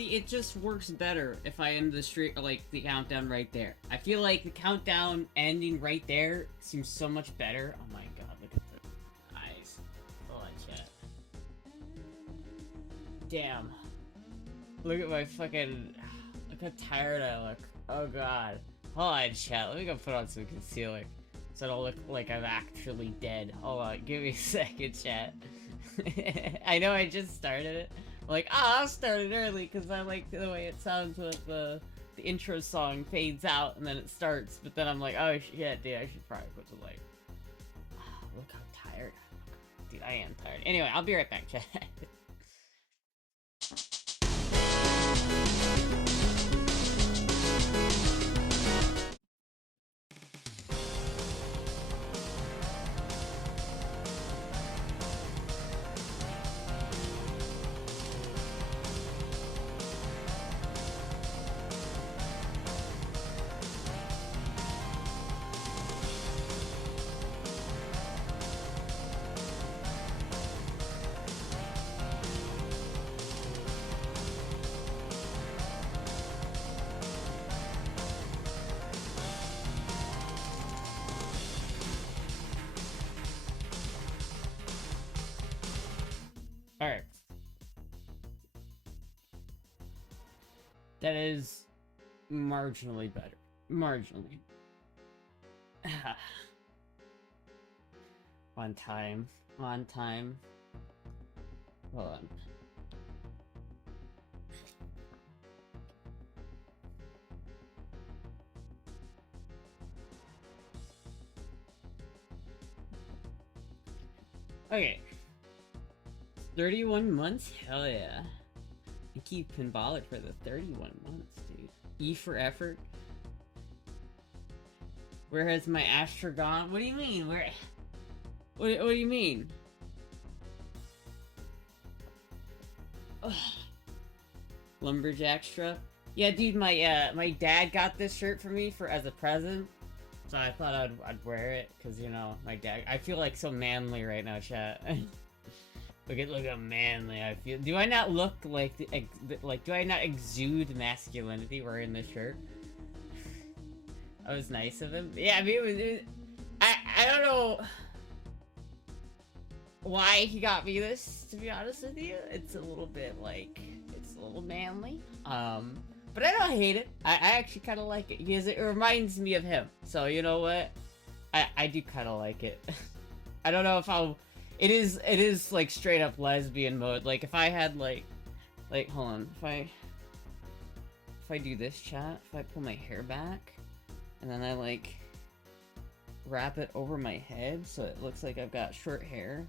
See, it just works better if I end the streak, like, the countdown right there. I feel like the countdown ending right there seems so much better. Oh my god, look at the eyes. Hold on, chat. Damn. Look at my fucking... Look how tired I look. Oh god. Hold on, chat. Let me go put on some concealer. So I don't look like I'm actually dead. Hold on, give me a second, chat. I know I just started it. I'm like, I'll start it early because I like the way it sounds when the intro song fades out and then it starts. But then I'm like, oh shit, dude, I should probably put the like. Look how tired I look. Dude, I am tired. Anyway, I'll be right back, chat. Alright. That is marginally better. Marginally. On time. On time. Hold on. Okay. 31 months? Hell yeah. Thank you, Pinballer, for the 31 months, dude. E for effort. Where has my Astra gone? What do you mean? Where? What do you mean? Ugh. Lumberjackstra? Yeah, dude, my dad got this shirt for me as a present. So I thought I'd wear it, because, you know, my dad... I feel like so manly right now, chat. Look how manly I feel. Do I not look like do I not exude masculinity wearing this shirt? That was nice of him. Yeah, I mean, I don't know why he got me this, to be honest with you. It's a little bit, like, it's a little manly. But I don't hate it. I actually kind of like it, because it reminds me of him. So, you know what? I do kind of like it. I don't know if I'll... It is like straight up lesbian mode. Like if I had like hold on, if I do this, chat, if I pull my hair back and then I like wrap it over my head so it looks like I've got short hair.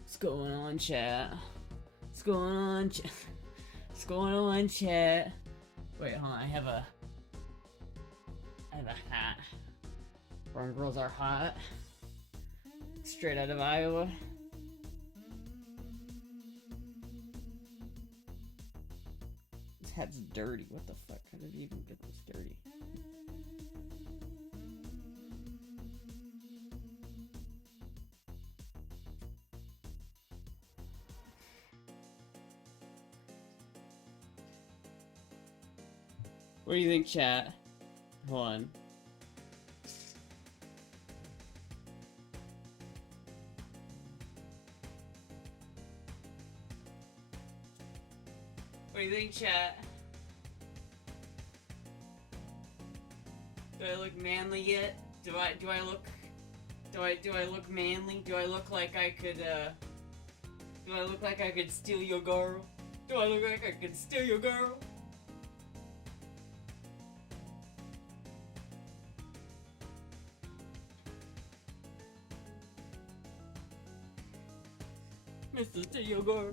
What's going on, chat? What's going on, chat? What's going on, chat? Wait, hold on, I have a hat. Brown girls are hot. Straight out of Iowa. This hat's dirty. What the fuck? How did you even get this dirty? What do you think, chat? Hold on. What do you think, chat? Do I look manly yet? Do I look manly? Do I look like I could steal your girl? Do I look like I could steal your girl? Mr. Steal Girl.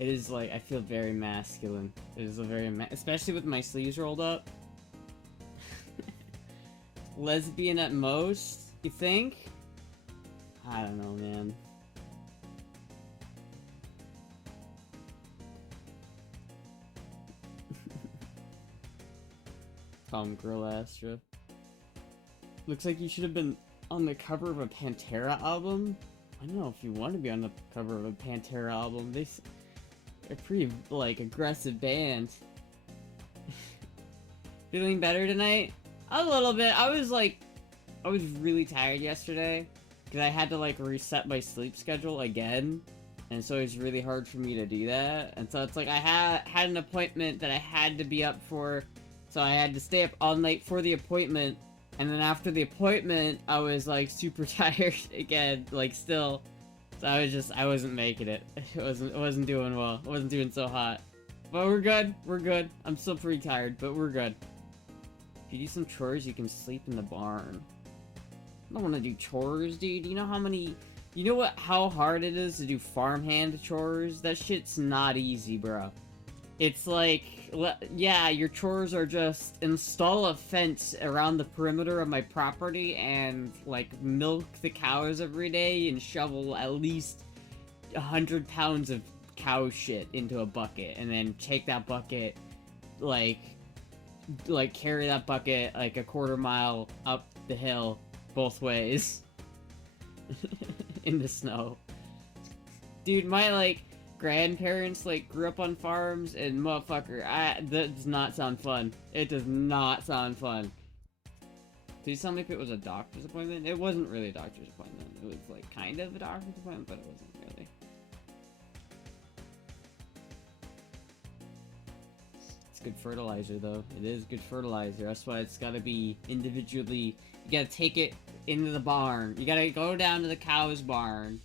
It is like, I feel very masculine. It is a very, especially with my sleeves rolled up. Lesbian at most, you think? I don't know, man. Tom Girl Astra. Looks like you should have been on the cover of a Pantera album. I don't know if you want to be on the cover of a Pantera album. They're a pretty, like, aggressive band. Feeling better tonight? A little bit. I was really tired yesterday. Because I had to, like, reset my sleep schedule again. And so it was really hard for me to do that. And so it's like I had an appointment that I had to be up for. So I had to stay up all night for the appointment. And then after the appointment, I was, like, super tired again, like, still. So I wasn't making it. It wasn't doing well. It wasn't doing so hot. But we're good. We're good. I'm still pretty tired, but we're good. If you do some chores, you can sleep in the barn. I don't want to do chores, dude. You know how hard it is to do farmhand chores? That shit's not easy, bro. It's like, yeah, your chores are just install a fence around the perimeter of my property and, like, milk the cows every day and shovel at least 100 pounds of cow shit into a bucket and then take that bucket, like carry that bucket, like, a quarter mile up the hill both ways in the snow. Dude, my, like, grandparents, like, grew up on farms, and motherfucker, that does not sound fun. It does not sound fun. Please tell me if it was a doctor's appointment. It wasn't really a doctor's appointment. It was, like, kind of a doctor's appointment, but it wasn't really. It's good fertilizer, though. It is good fertilizer. That's why it's gotta be individually. You gotta take it into the barn. You gotta go down to the cow's barn.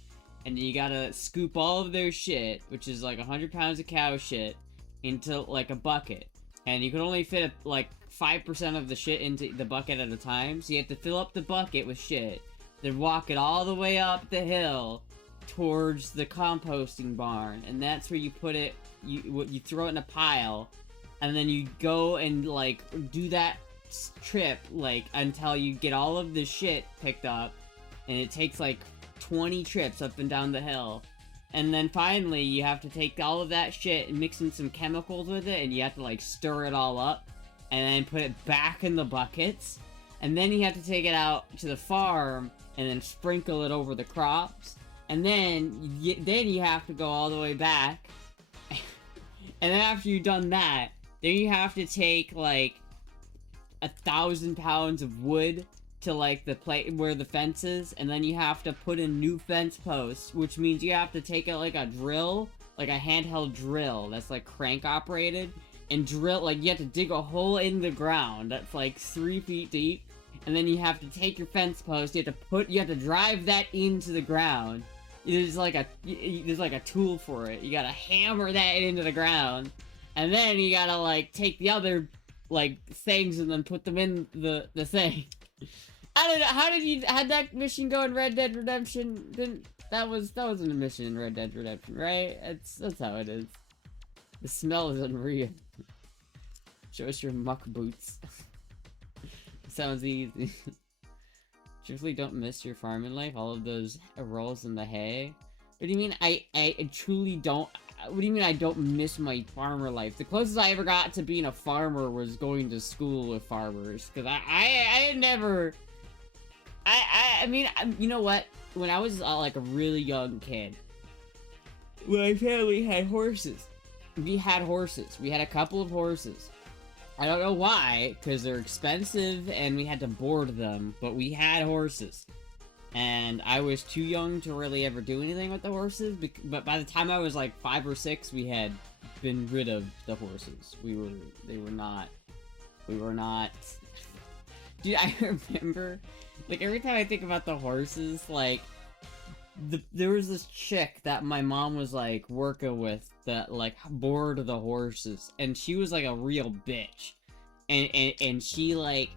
And you gotta scoop all of their shit, which is like 100 pounds of cow shit, into like a bucket. And you can only fit like 5% of the shit into the bucket at a time. So you have to fill up the bucket with shit, then walk it all the way up the hill towards the composting barn. And that's where you put it, you throw it in a pile. And then you go and like do that trip like until you get all of the shit picked up. And it takes like 20 trips up and down the hill. And then finally you have to take all of that shit and mix in some chemicals with it, and you have to like stir it all up and then put it back in the buckets, and then you have to take it out to the farm and then sprinkle it over the crops, and then you have to go all the way back and then after you've done that, then you have to take like 1,000 pounds of wood to like the place where the fence is, and then you have to put in new fence posts, which means you have to take like a drill, like a handheld drill that's like crank operated, and drill, like you have to dig a hole in the ground that's like 3 feet deep, and then you have to take your fence post, you have to drive that into the ground. There's like a tool for it. You gotta hammer that into the ground, and then you gotta like take the other like things and then put them in the thing. I don't know, how'd that mission go in Red Dead Redemption? That wasn't a mission in Red Dead Redemption, right? That's how it is. The smell is unreal. Show us your muck boots. Sounds easy. Truthfully, don't miss your farming life, all of those rolls in the hay. What do you mean I truly don't? What do you mean I don't miss my farmer life? The closest I ever got to being a farmer was going to school with farmers. Because I never... I mean, you know what? When I was like a really young kid, my family had horses. We had horses. We had a couple of horses. I don't know why, because they're expensive and we had to board them, but we had horses. And I was too young to really ever do anything with the horses, but by the time I was like 5 or 6, we had been rid of the horses. We were not... Dude, I remember, like, every time I think about the horses, like, there was this chick that my mom was, like, working with that, like, bored the horses, and she was, like, a real bitch. And she, like,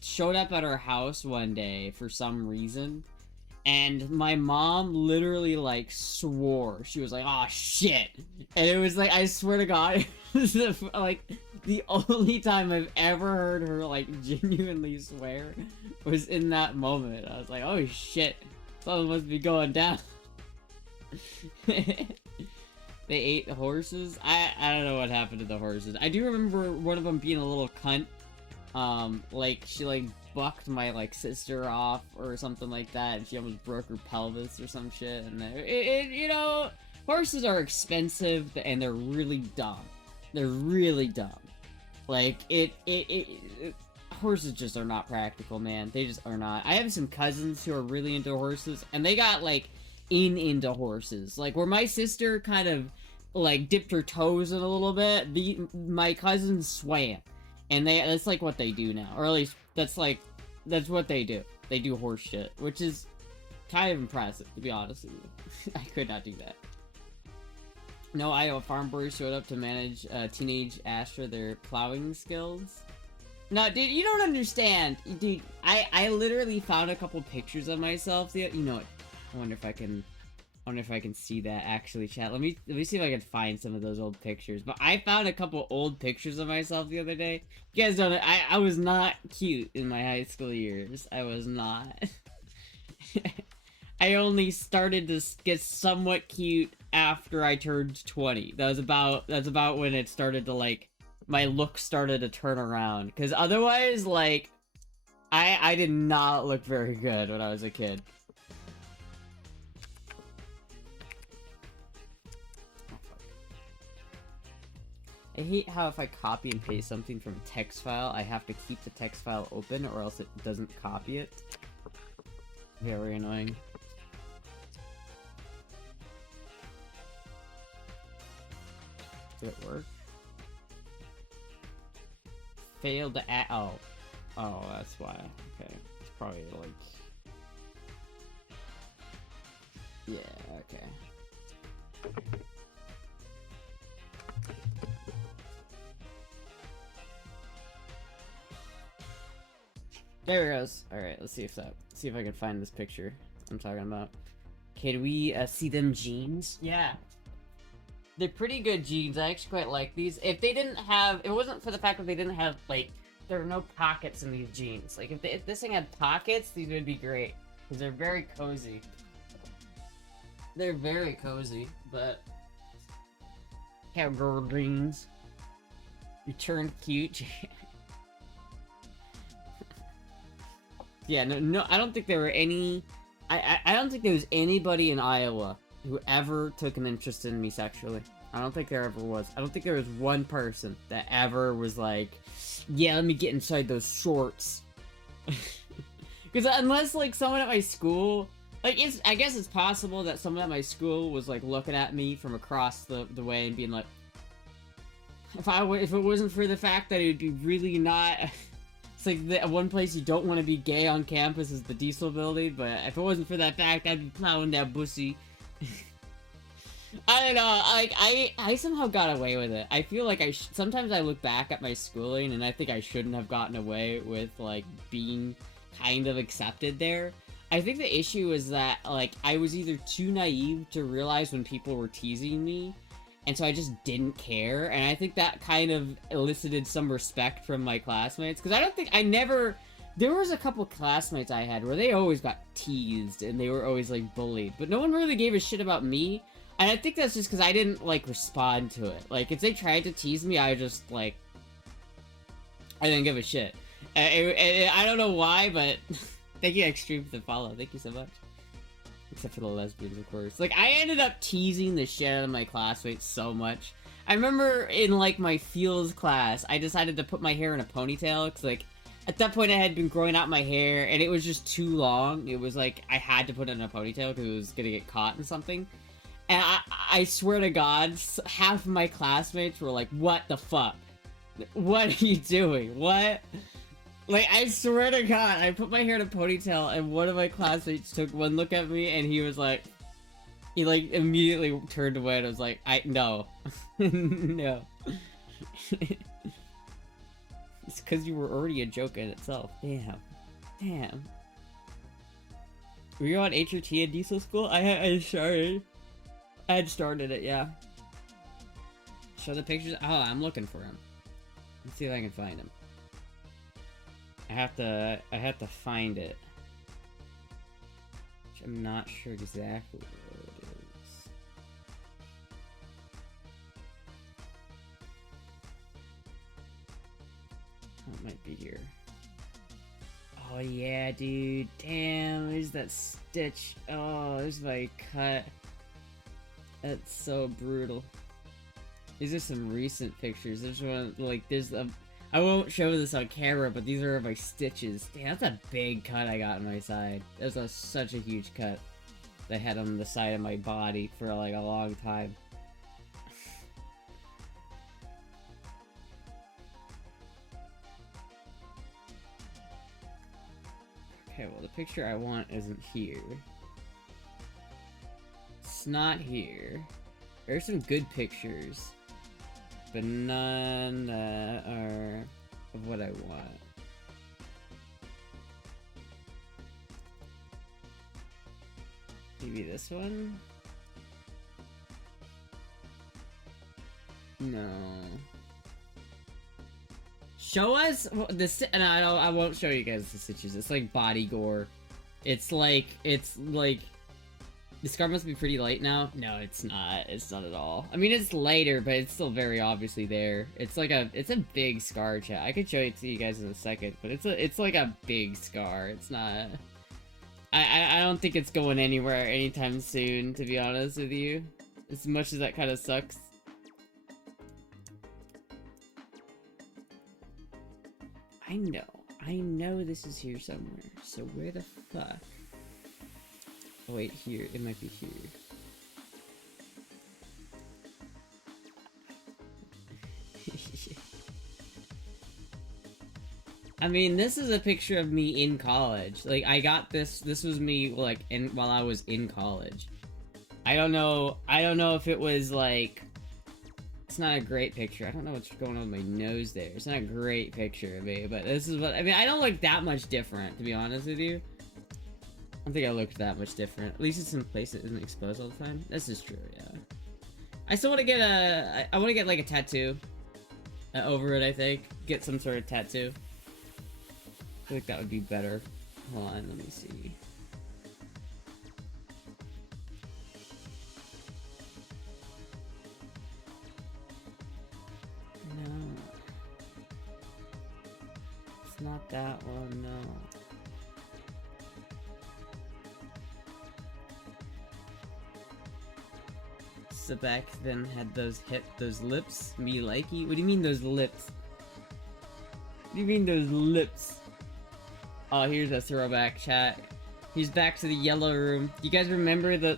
showed up at her house one day for some reason, and my mom literally, like, swore. She was like, "Oh, shit." And it was, like, I swear to God, it was, like, the only time I've ever heard her, like, genuinely swear was in that moment. I was like, oh, shit. Something must be going down. They ate the horses? I don't know what happened to the horses. I do remember one of them being a little cunt. Like, she, like, bucked my, like, sister off or something like that, and she almost broke her pelvis or some shit, and you know, horses are expensive, and they're really dumb. They're really dumb. Like, horses just are not practical, man. They just are not. I have some cousins who are really into horses, and they got, like, into horses. Like, where my sister kind of, like, dipped her toes in a little bit, my cousins swam. And that's like what they do now. Or at least, that's what they do. They do horse shit. Which is kind of impressive, to be honest with you. I could not do that. No Iowa farm boys showed up to manage teenage Astra their plowing skills. No, dude, you don't understand. Dude, I literally found a couple pictures of myself. You know what? I wonder if I can see that actually, chat. Let me see if I can find some of those old pictures. But I found a couple old pictures of myself the other day. You guys don't know, I was not cute in my high school years. I was not. I only started to get somewhat cute after I turned 20. That's about when it started to, like, my look started to turn around. Because otherwise, like, I did not look very good when I was a kid. I hate how if I copy and paste something from a text file, I have to keep the text file open or else it doesn't copy it. Very annoying. Did it work? Failed to add. Oh. Oh, that's why. Okay. It's probably like. Yeah, okay. There it goes. Alright, let's see if I can find this picture I'm talking about. Can we see them jeans? Yeah. They're pretty good jeans. I actually quite like these. If it wasn't for the fact that they didn't have, like, there are no pockets in these jeans. Like, if this thing had pockets, these would be great. Because they're very cozy. They're very cozy, but... Cowgirl jeans. You turned cute. Yeah, no, I don't think there were any... I don't think there was anybody in Iowa who ever took an interest in me sexually. I don't think there ever was. I don't think there was one person that ever was like, yeah, let me get inside those shorts. Because unless, like, someone at my school... Like, I guess it's possible that someone at my school was, like, looking at me from across the way and being like... If it wasn't for the fact that it would be really not... It's like the one place you don't want to be gay on campus is the Diesel building, but if it wasn't for that fact, I'd be plowing that pussy. I don't know, like, I somehow got away with it. I feel like sometimes I look back at my schooling and I think I shouldn't have gotten away with, like, being kind of accepted there. I think the issue is that, like, I was either too naive to realize when people were teasing me, and so I just didn't care, and I think that kind of elicited some respect from my classmates, because there was a couple classmates I had where they always got teased, and they were always, like, bullied, but no one really gave a shit about me, and I think that's just because I didn't, like, respond to it. Like, if they tried to tease me, I just, like, I didn't give a shit. I don't know why, but thank you, Extreme, for the follow. Thank you so much. Except for the lesbians, of course. Like, I ended up teasing the shit out of my classmates so much. I remember in, like, my fields class, I decided to put my hair in a ponytail, because, like, at that point I had been growing out my hair, and it was just too long. It was, like, I had to put it in a ponytail, because it was gonna get caught in something. And I swear to God, half of my classmates were like, what the fuck? What are you doing? What? Like, I swear to God, I put my hair in a ponytail, and one of my classmates took one look at me, and he was like... He, like, immediately turned away, and I was like, no. No. It's because you were already a joke in itself. Damn. Damn. Were you on HRT in Diesel School? I started. I had started it, yeah. Show the pictures? Oh, I'm looking for him. Let's see if I can find him. I have to find it. I'm not sure exactly where it is. Oh, it might be here. Oh yeah, dude. Damn, there's that stitch. Oh, there's my cut. That's so brutal. These are some recent pictures. There's one, like, there's a... I won't show this on camera, but these are my stitches. Damn, that's a big cut I got on my side. That was such a huge cut that I had on the side of my body for, like, a long time. Okay, well, the picture I want isn't here. It's not here. There's some good pictures, but none that are of what I want. Maybe this one? No. Show us this, and I won't show you guys the stitches. It's like body gore. It's like the scar must be pretty light now. No, it's not. It's not at all. I mean, it's lighter, but it's still very obviously there. It's like it's a big scar, chat. I could show it to you guys in a second, but it's like a big scar. It's not. I don't think it's going anywhere anytime soon, to be honest with you. As much as that kind of sucks. I know this is here somewhere. So where the fuck? Oh wait, here. It might be here. I mean, this is a picture of me in college. Like, I got this was me, like, while I was in college. I don't know if it was, like... It's not a great picture. I don't know what's going on with my nose there. It's not a great picture of me, but this is what... I mean, I don't look that much different, to be honest with you. I don't think I looked that much different. At least it's in a place that isn't exposed all the time. This is true, yeah. I still want to get I want to get, like, a tattoo. Over it, I think. Get some sort of tattoo. I feel like that would be better. Hold on, let me see. No. It's not that one, no. So back then had those lips, me likey? What do you mean those lips? What do you mean those lips? Oh, here's a throwback, chat. He's back to the yellow room. You guys remember the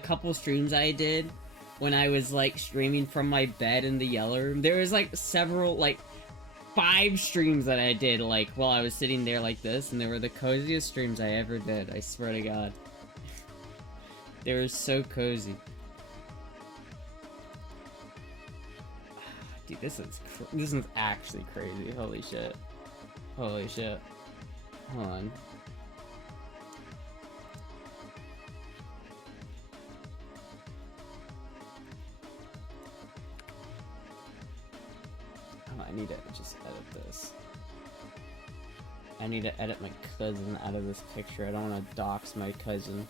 couple streams I did when I was like streaming from my bed in the yellow room? There was like several, like 5 streams that I did like while I was sitting there like this, and they were the coziest streams I ever did. I swear to God, they were so cozy. Dude, this is actually crazy. Holy shit. Holy shit. Hold on. Oh, I need to just edit this. I need to edit my cousin out of this picture. I don't want to dox my cousin.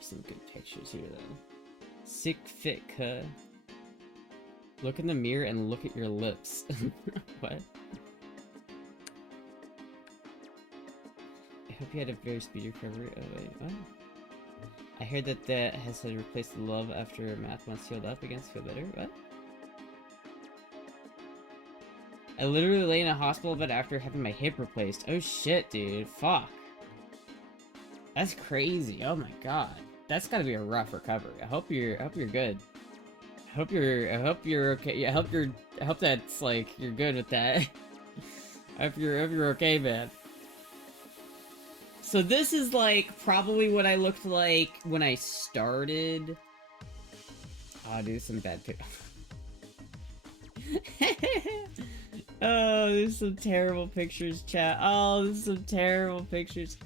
Some good pictures here then. Sick fit cut. Look in the mirror and look at your lips. What? I hope you had a very speedy recovery. Oh wait, what? I heard that has replaced the love after math once healed up against feel better. What? I literally lay in a hospital bed after having my hip replaced. Oh shit, dude. Fuck. That's crazy. Oh my god. That's gotta be a rough recovery. I hope you're good. I hope you're okay. Yeah, I hope that's like you're good with that. I hope you're okay, man. So this is like probably what I looked like when I started. Oh, dude, some bad pictures. Oh, there's some terrible pictures, chat. Oh, there's some terrible pictures.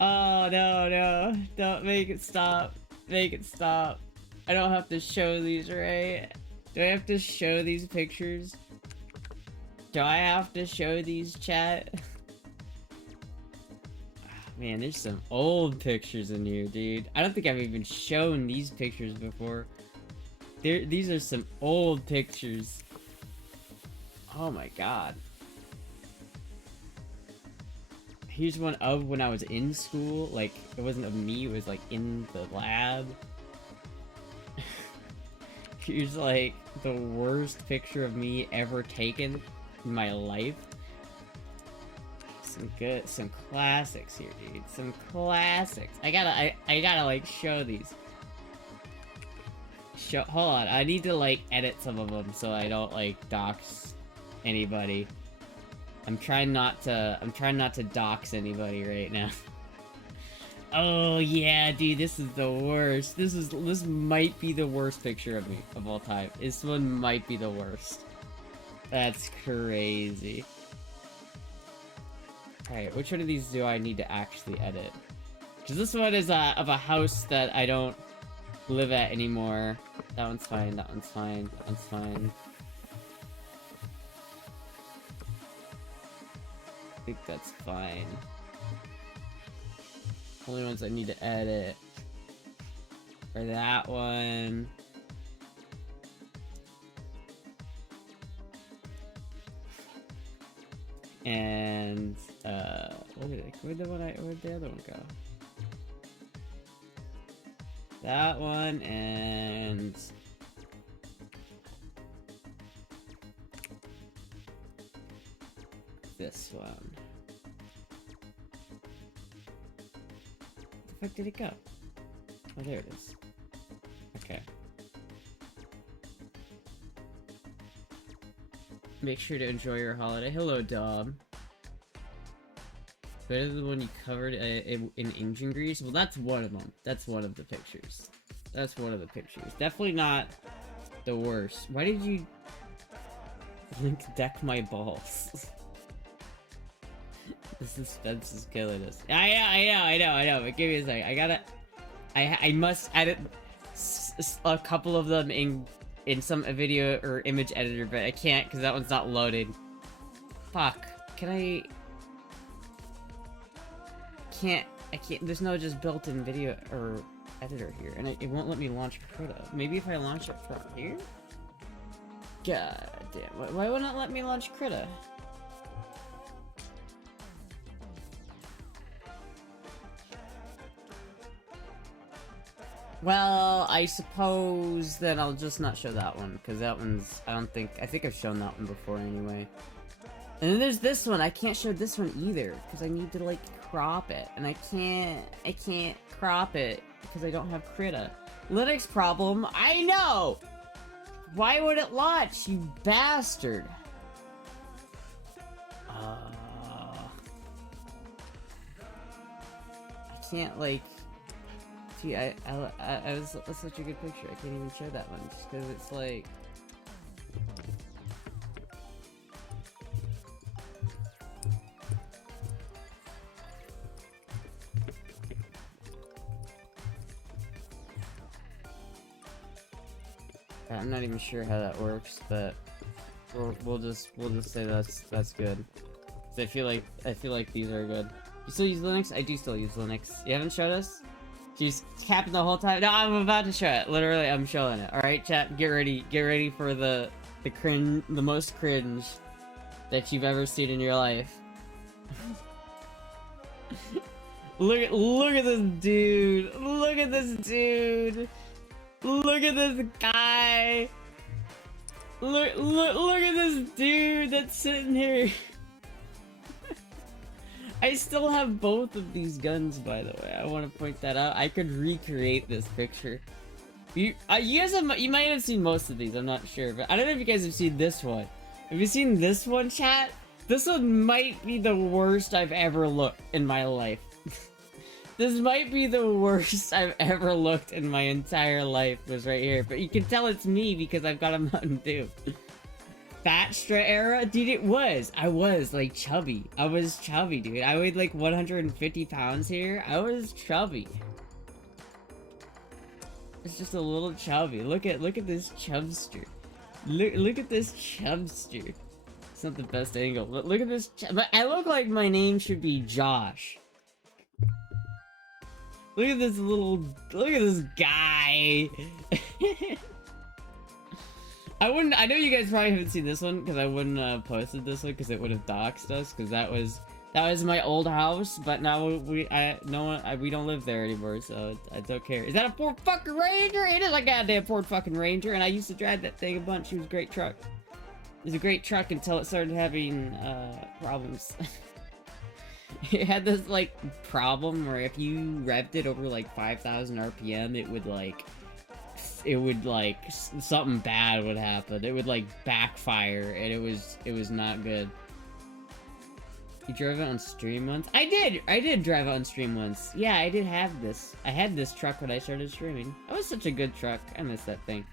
Oh, no, don't make it stop. Make it stop. I don't have to show these, right? Do I have to show these pictures? Do I have to show these, chat? Man, there's some old pictures in here, dude. I don't think I've even shown these pictures before. These are some old pictures. Oh my god. Here's one of when I was in school. Like, it wasn't of me, it was like in the lab. Here's like the worst picture of me ever taken in my life. Some classics here, dude. Some classics. I gotta like show these. Hold on, I need to like edit some of them so I don't like dox anybody. I'm trying not to dox anybody right now. Oh yeah, dude, this is the worst. This might be the worst picture of me of all time. This one might be the worst. That's crazy. Alright, which one of these do I need to actually edit? Because this one is of a house that I don't live at anymore. That one's fine, that one's fine, that one's fine. I think that's fine. Only ones I need to edit are that one. And where'd the other one go? That one and this one. Where the fuck did it go? Oh, there it is. Okay. Make sure to enjoy your holiday. Hello, Dom. Better than the one you covered in engine grease? Well, that's one of them. That's one of the pictures. That's one of the pictures. Definitely not the worst. Why did you link deck my balls? The suspense is killing us. I know. But give me a second. I must edit a couple of them in some video or image editor, but I can't because that one's not loaded. Fuck. Can I can't. There's no just built-in video or editor here, and it won't let me launch Krita. Maybe if I launch it from here? God damn. Why won't it let me launch Krita? Well, I suppose then I'll just not show that one, because that one's, I think I've shown that one before anyway. And then there's this one, I can't show this one either, because I need to, like, crop it, and I can't crop it, because I don't have Krita. Linux problem, I know! Why would it launch, you bastard? I can't, like... Gee, that's such a good picture. I can't even show that one just because it's like. I'm not even sure how that works, but we'll just say that's good. So I feel like these are good. You still use Linux? I do still use Linux. You haven't showed us? She's capping the whole time. No, I'm about to show it. Literally, I'm showing it. All right, chat. Get ready for the most cringe that you've ever seen in your life. Look at this dude. Look at this dude. Look at this guy. Look at this dude that's sitting here. I still have both of these guns, by the way. I want to point that out. I could recreate this picture. You might have seen most of these. I'm not sure, but I don't know if you guys have seen this one. Have you seen this one, chat? This one might be the worst I've ever looked in my life. This might be the worst I've ever looked in my entire life. Was right here, but you can tell it's me because I've got a Mountain Dew. Astra era? Dude, it was. I was, like, chubby. I was chubby, dude. I weighed, like, 150 pounds here. I was chubby. It's just a little chubby. Look at this chubster. Look at this chubster. It's not the best angle, but look at this. But I look like my name should be Josh. Look at this little. Look at this guy. I wouldn't. I know you guys probably haven't seen this one because I wouldn't posted this one because it would have doxed us because that was my old house. But now we don't live there anymore, so I don't care. Is that a Ford fucking Ranger? It is a goddamn Ford fucking Ranger, and I used to drive that thing a bunch. It was a great truck. It was a great truck until it started having problems. It had this like problem where if you revved it over like 5,000 RPM, it would like something bad would happen. It would like backfire, and it was not good. You drove it on stream once? I did drive it on stream once. Yeah, I did have this. I had this truck when I started streaming. That was such a good truck. I miss that thing.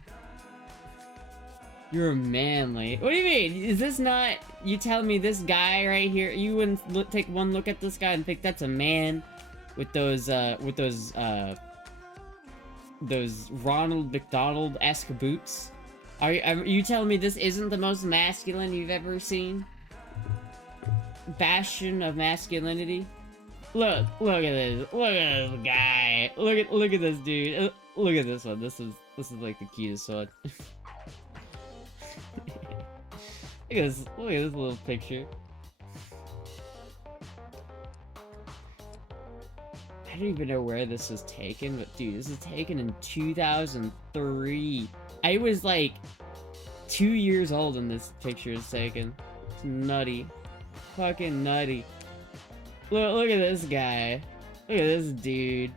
You're manly. What do you mean? Is this not... You telling me this guy right here... You wouldn't take one look at this guy and think that's a man with those Ronald McDonald-esque boots? Are you telling me this isn't the most masculine you've ever seen? Bastion of masculinity? Look at this. Look at this guy. Look at this dude. Look at this one. This is like the cutest one. Look at this little picture. I don't even know where this was taken, but dude, this is taken in 2003. I was like 2 years old when this picture is taken. It's nutty. Fucking nutty. Look at this guy. Look at this dude.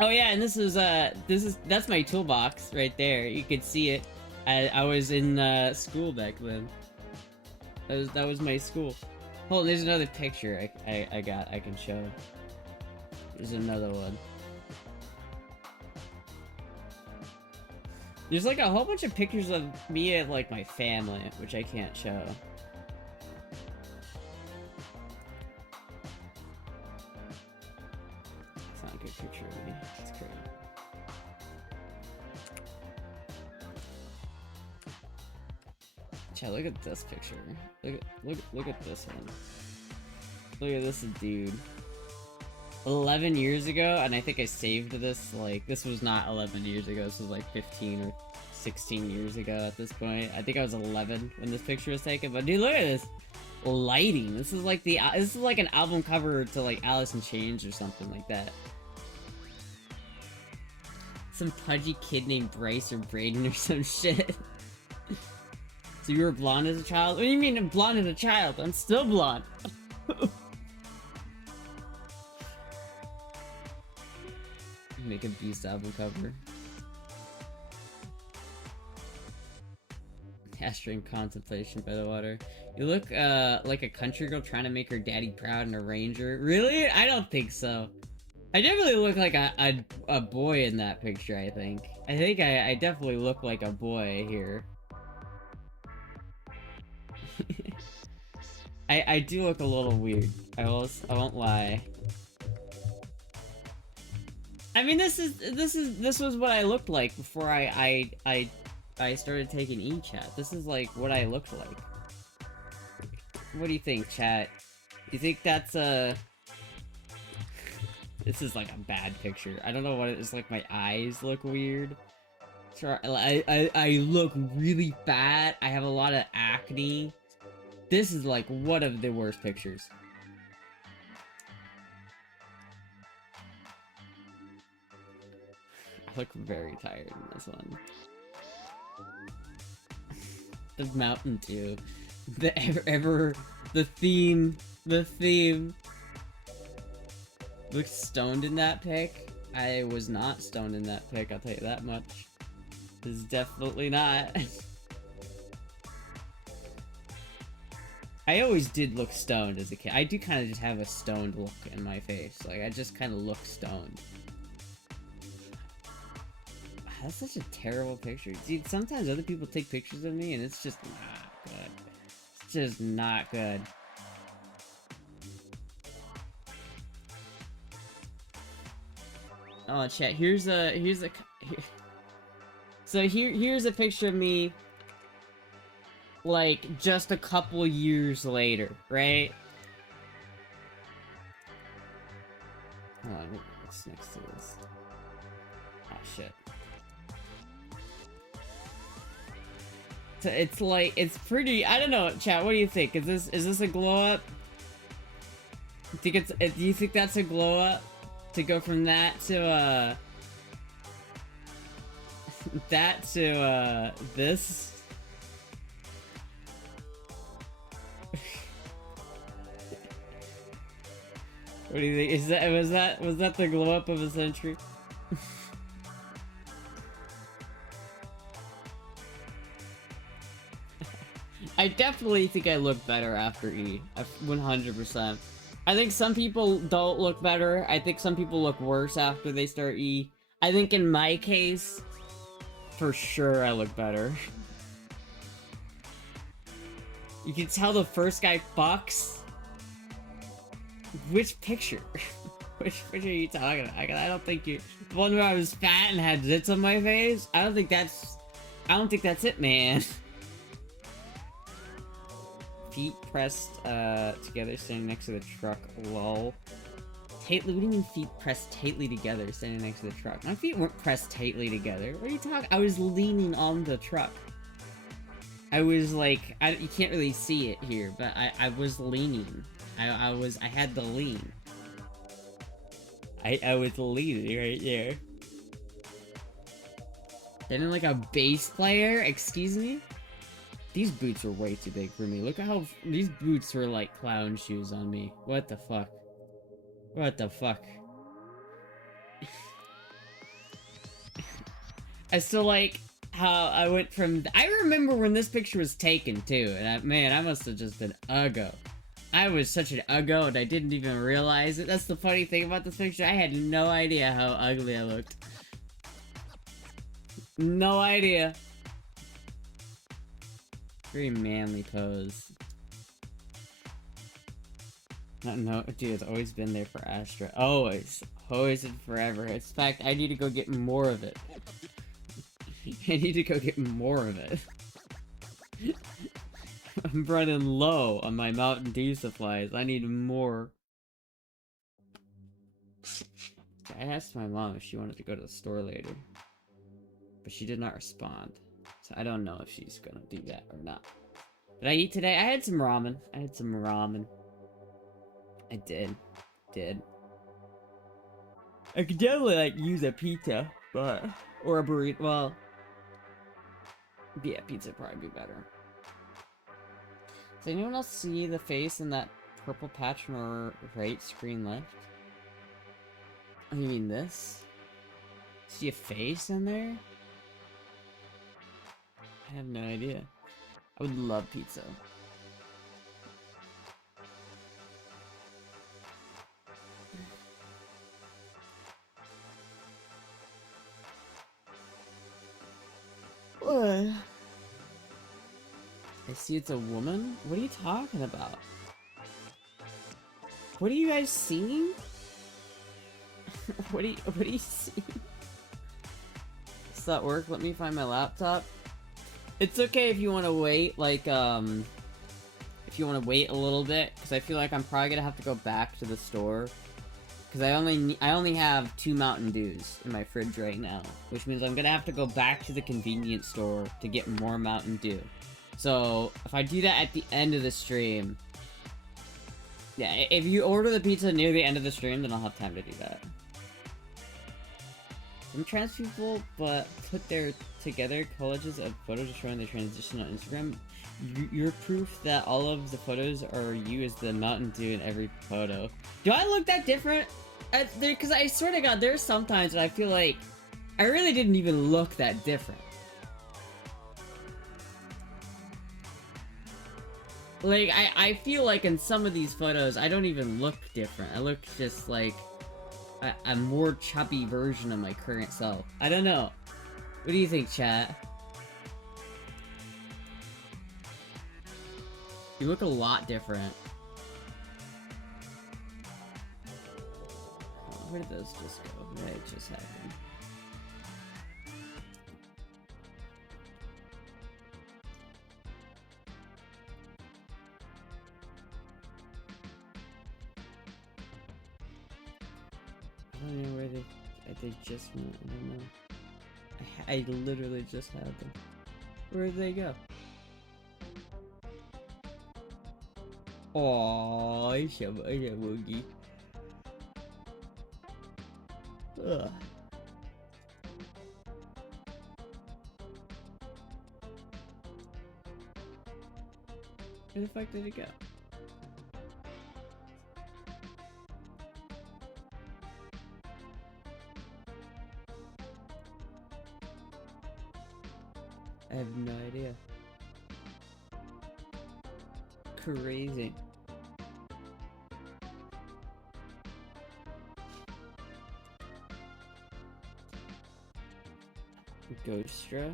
Oh yeah, and that's my toolbox right there. You could see it. I was in school back then. That was my school. Hold on, there's another picture I can show. There's another one. There's like a whole bunch of pictures of me and like my family, which I can't show. It's not a good picture of me. It's crazy. Chat, look at this picture. Look at this one. Look at this dude. 11 years ago, and I think I saved this, like, this was not 11 years ago, this was like 15 or 16 years ago at this point. I think I was 11 when this picture was taken, but dude, look at this lighting. This is like an album cover to like Alice in Chains or something like that. Some pudgy kid named Bryce or Braden or some shit. So you were blonde as a child? What do you mean blonde as a child? I'm still blonde. Make a Beast album cover. Astra in contemplation by the water. You look like a country girl trying to make her daddy proud in a Ranger. Really? I don't think so. I definitely look like a boy in that picture, I think. I definitely look like a boy here. I do look a little weird. I won't lie. I mean, this was what I looked like before I started taking e-chat. This is like what I looked like. What do you think, chat? You think that's this is like a bad picture. I don't know what it is. Like my eyes look weird. Sure, I look really fat. I have a lot of acne. This is like one of the worst pictures. I look very tired in this one. The Mountain Dew. The theme. Looked stoned in that pic. I was not stoned in that pic, I'll tell you that much. This is definitely not. I always did look stoned as a kid. I do kind of just have a stoned look in my face. Like, I just kind of look stoned. That's such a terrible picture. See, sometimes other people take pictures of me and it's just not good. It's just not good. So here's a picture of me, like, just a couple years later, right? Hold on, what's next to this? Oh, shit. So it's like, it's pretty, I don't know, chat, what do you think? Is this a glow-up? Do you think that's a glow-up? To go from that to, that to, this? What do you think? Was that the glow up of a century? I definitely think I look better after E. 100%. I think some people don't look better. I think some people look worse after they start E. I think in my case, for sure I look better. You can tell the first guy fucks. Which picture? Which picture are you talking about? I don't think you... The one where I was fat and had zits on my face? I don't think that's it, man. Feet pressed, together, standing next to the truck, lol. What do you mean feet pressed tightly together, standing next to the truck? My feet weren't pressed tightly together. What are you talking? I was leaning on the truck. I was like, you can't really see it here, but I was leaning. I had the lean. I was leaning right there. Then like a bass player? Excuse me? These boots are way too big for me. Look at how... These boots were like clown shoes on me. What the fuck? What the fuck? I still like how I went from... I remember when this picture was taken, too. And man, I must have just been uggo. I was such an uggo and I didn't even realize it. That's the funny thing about this picture. I had no idea how ugly I looked. No idea. Very manly pose. No, dude, it's always been there for Astra. Always. Always and forever. In fact, I need to go get more of it. I need to go get more of it. I'm running low on my Mountain Dew supplies. I need more. I asked my mom if she wanted to go to the store later. But she did not respond. So I don't know if she's gonna do that or not. Did I eat today? I had some ramen. I did. I could definitely, like, use a pizza, but... Or a burrito, well... Yeah, pizza would probably be better. Does anyone else see the face in that purple patch from our right screen left? Oh, you mean this? See a face in there? I have no idea. I would love pizza. What? I see it's a woman? What are you talking about? What are you guys seeing? What are you seeing? Does that work? Let me find my laptop. It's okay if you want to wait, like, if you want to wait a little bit, because I feel like I'm probably gonna have to go back to the store. Because I only have 2 Mountain Dews in my fridge right now, which means I'm gonna have to go back to the convenience store to get more Mountain Dew. So, if I do that at the end of the stream... Yeah, if you order the pizza near the end of the stream, then I'll have time to do that. Some trans people, but put their together collages of photos showing their transition on Instagram. You're proof that all of the photos are you as the Mountain Dew in every photo. Do I look that different? Because I swear to God, there's sometimes that I feel like I really didn't even look that different. Like, I feel like in some of these photos, I don't even look different. I look just like a more chubby version of my current self. I don't know. What do you think, chat? You look a lot different. Where did those just go? What did just happen? don't know where they just went. I don't know. I literally just had them. Where'd they go? Oh, I should Woogie. Ugh. Where the fuck did it go? I have no idea. Crazy. Ghostra?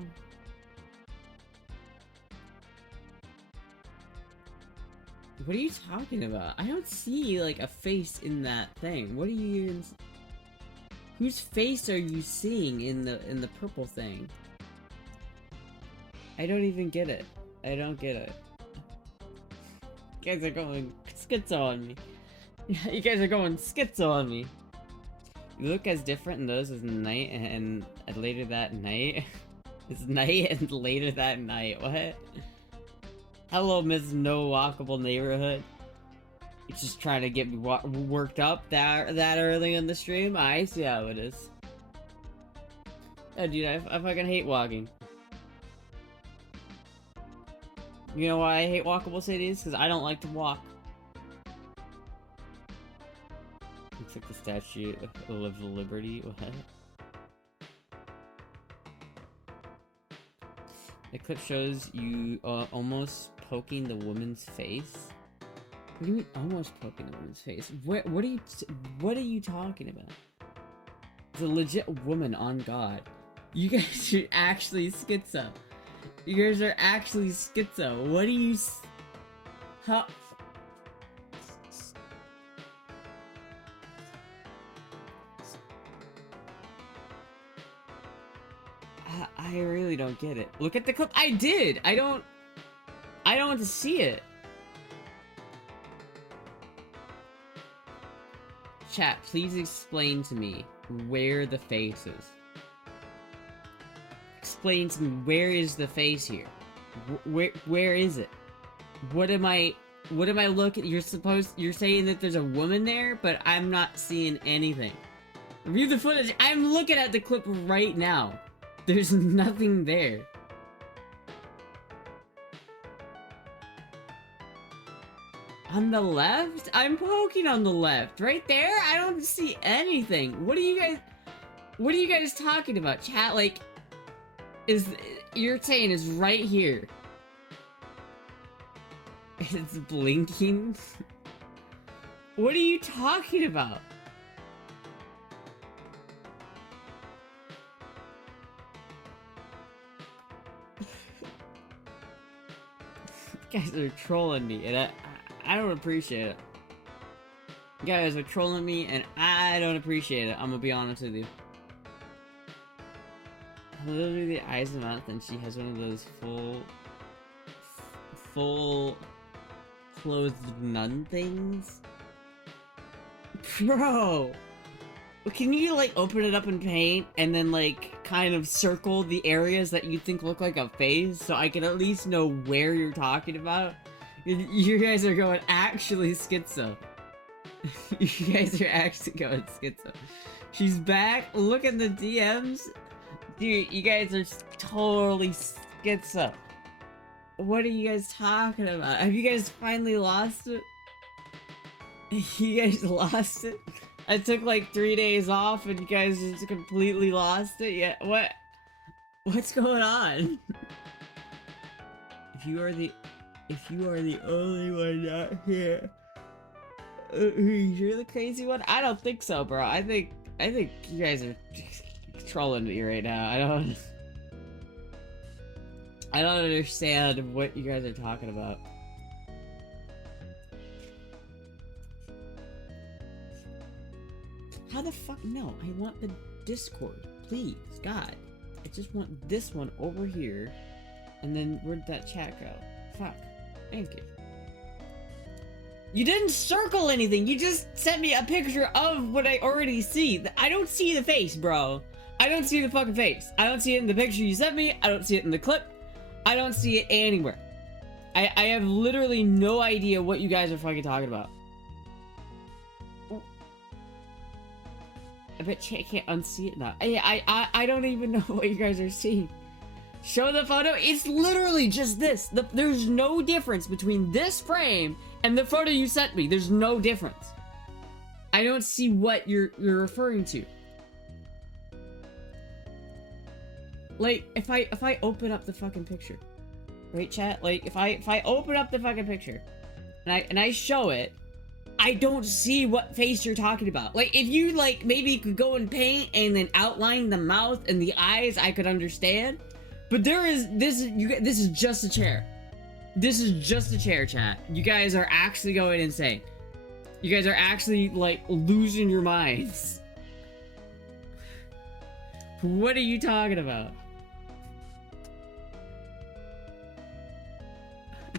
What are you talking about? I don't see, like, a face in that thing. What are you even... Whose face are you seeing in the purple thing? I don't even get it. I don't get it. You guys are going schizo on me. You guys are going schizo on me. You look as different in those as night and later that night. It's night and later that night. What? Hello, Miss No Walkable Neighborhood. You're just trying to get me worked up that early in the stream? I see how it is. Oh, dude, I fucking hate walking. You know why I hate walkable cities? Because I don't like to walk. Looks like the Statue of Liberty. What? The clip shows you almost poking the woman's face. What do you mean almost poking the woman's face? What are you talking about? It's a legit woman on God. You guys are actually schizo. You guys are actually schizo. What do you... How... I really don't get it. Look at the clip. I did! I don't want to see it. Chat, please explain to me where the face is. Explain to me, where is the face here? Where is it? What am I looking? You're saying that there's a woman there, but I'm not seeing anything. Review the footage. I'm looking at the clip right now. There's nothing there. On the left? I'm poking on the left. Right there? I don't see anything. What are you guys talking about? Chat, like, you're saying is right here. It's blinking? What are you talking about? You guys are trolling me, and I don't appreciate it. You guys are trolling me, and I don't appreciate it. I'm gonna be honest with you. Literally the eyes and mouth, and she has one of those full clothed nun things. Bro! Can you, like, open it up in paint, and then, like, kind of circle the areas that you think look like a face, so I can at least know where you're talking about? You guys are going actually schizo. You guys are actually going schizo. She's back. Look at the DMs. Dude, you guys are totally schizo. What are you guys talking about? Have you guys finally lost it? You guys lost it? I took like 3 days off and you guys just completely lost it? Yeah, what's going on? If you are the only one not here, you're the crazy one? I don't think so, bro. I think you guys are trolling me right now. I don't understand what you guys are talking about. How the fuck? No, I want the Discord. Please, God. I just want this one over here. And then where'd that chat go? Fuck. Thank you. You didn't circle anything. You just sent me a picture of what I already see. I don't see the face, bro. I don't see the fucking face. I don't see it in the picture you sent me. I don't see it in the clip. I don't see it anywhere. I have literally no idea what you guys are fucking talking about. I bet you can't unsee it now. I don't even know what you guys are seeing. Show the photo. It's literally just this. There's no difference between this frame and the photo you sent me. There's no difference. I don't see what you're referring to. Like, if I open up the fucking picture, right, chat? Like, if I open up the fucking picture and I show it, I don't see what face you're talking about. Like, if you, like, maybe could go and paint and then outline the mouth and the eyes, I could understand. But this is just a chair. This is just a chair, chat. You guys are actually going insane. You guys are actually, like, losing your minds. What are you talking about?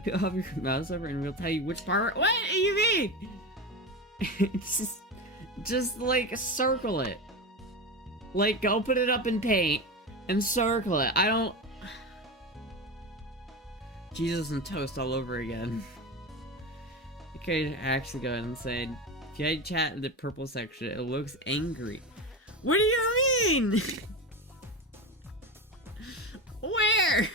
You hover your mouse over and we'll tell you which part. What do you mean? just like circle it. Like, go put it up in paint and circle it. I don't. Jesus and toast all over again. Okay, actually go ahead and say, if you had chat in the purple section, it looks angry. What do you mean? Where?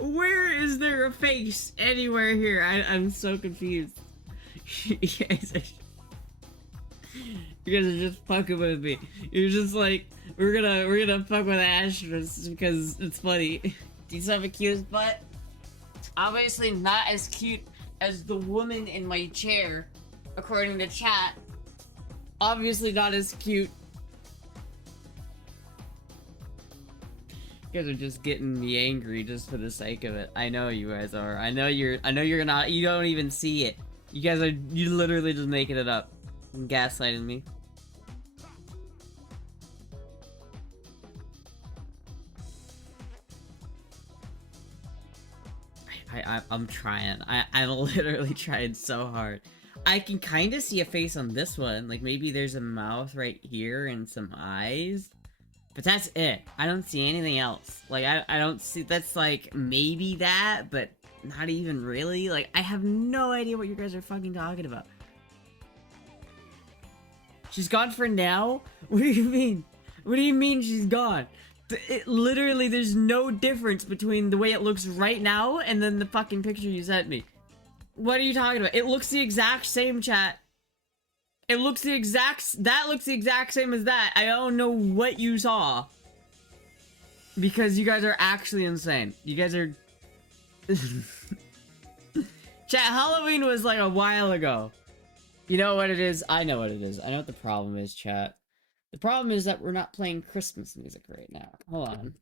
Where is there a face anywhere here? I'm so confused. You guys are just fucking with me. You're just like, we're gonna fuck with Astra because it's funny. Do you have a cute butt? Obviously not as cute as the woman in my chair, according to chat. Obviously not as cute. You guys are just getting me angry just for the sake of it. I know you guys are. I know you're not. You don't even see it. You guys are. You literally just making it up and gaslighting me. I'm trying. I'm literally trying so hard. I can kind of see a face on this one. Like, maybe there's a mouth right here and some eyes. But that's it. I don't see anything else. Like, I don't see... That's, like, maybe that, but not even really. Like, I have no idea what you guys are fucking talking about. She's gone for now? What do you mean? What do you mean she's gone? Literally, there's no difference between the way it looks right now and then the fucking picture you sent me. What are you talking about? It looks the exact same, chat. It looks the exact... That looks the exact same as that. I don't know what you saw. Because you guys are actually insane. You guys are... Chat, Halloween was like a while ago. You know what it is? I know what it is. I know what the problem is, chat. The problem is that we're not playing Christmas music right now. Hold on.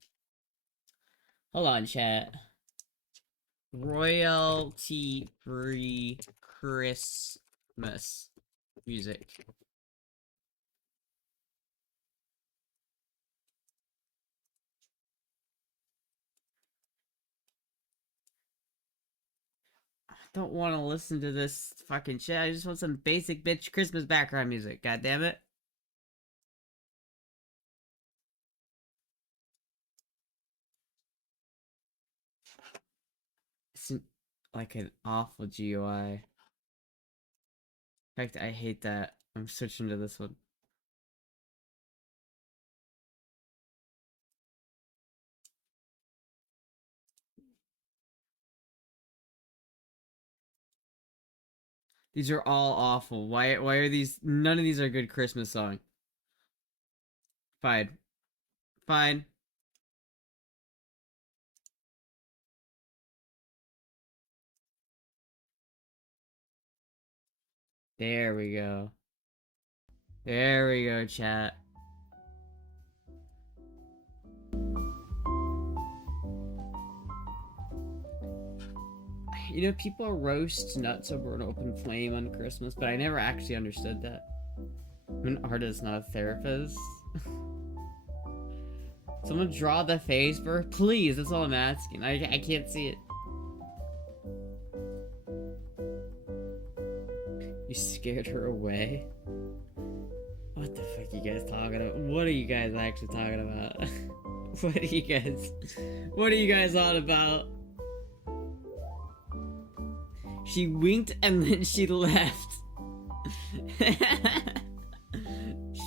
Hold on, chat. Royalty-free Christmas music. I don't want to listen to this fucking shit. I just want some basic bitch Christmas background music. God damn it. It's like an awful GUI. In fact, I hate that. I'm switching to this one. These are all awful. Why are these? None of these are good Christmas song. Fine. Fine. There we go. There we go, chat. You know, people roast nuts over an open flame on Christmas, but I never actually understood that. I'm an artist, not a therapist. Someone draw the face for please, that's all I'm asking. I can't see it. You scared her away? What the fuck are you guys talking about? What are you guys actually talking about? What are you guys on about? She winked and then she left.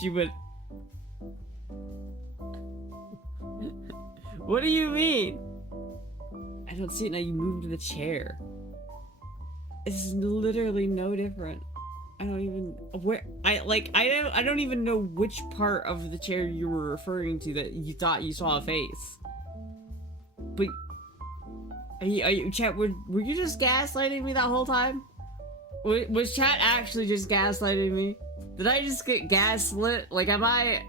She went... What do you mean? I don't see it now. You moved the chair. This is literally no different. I don't even... I don't even know which part of the chair you were referring to that you thought you saw a face. But... Chat, were you just gaslighting me that whole time? Was chat actually just gaslighting me? Did I just get gaslit? Like, am I...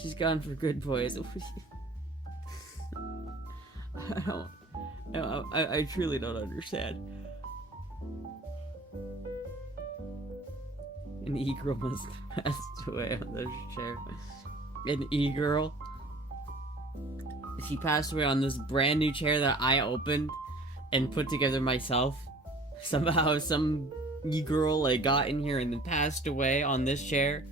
She's gone for good boys. I truly don't understand. An e-girl must have passed away on this chair. An e-girl? She passed away on this brand new chair that I opened and put together myself. Somehow some e-girl like got in here and then passed away on this chair.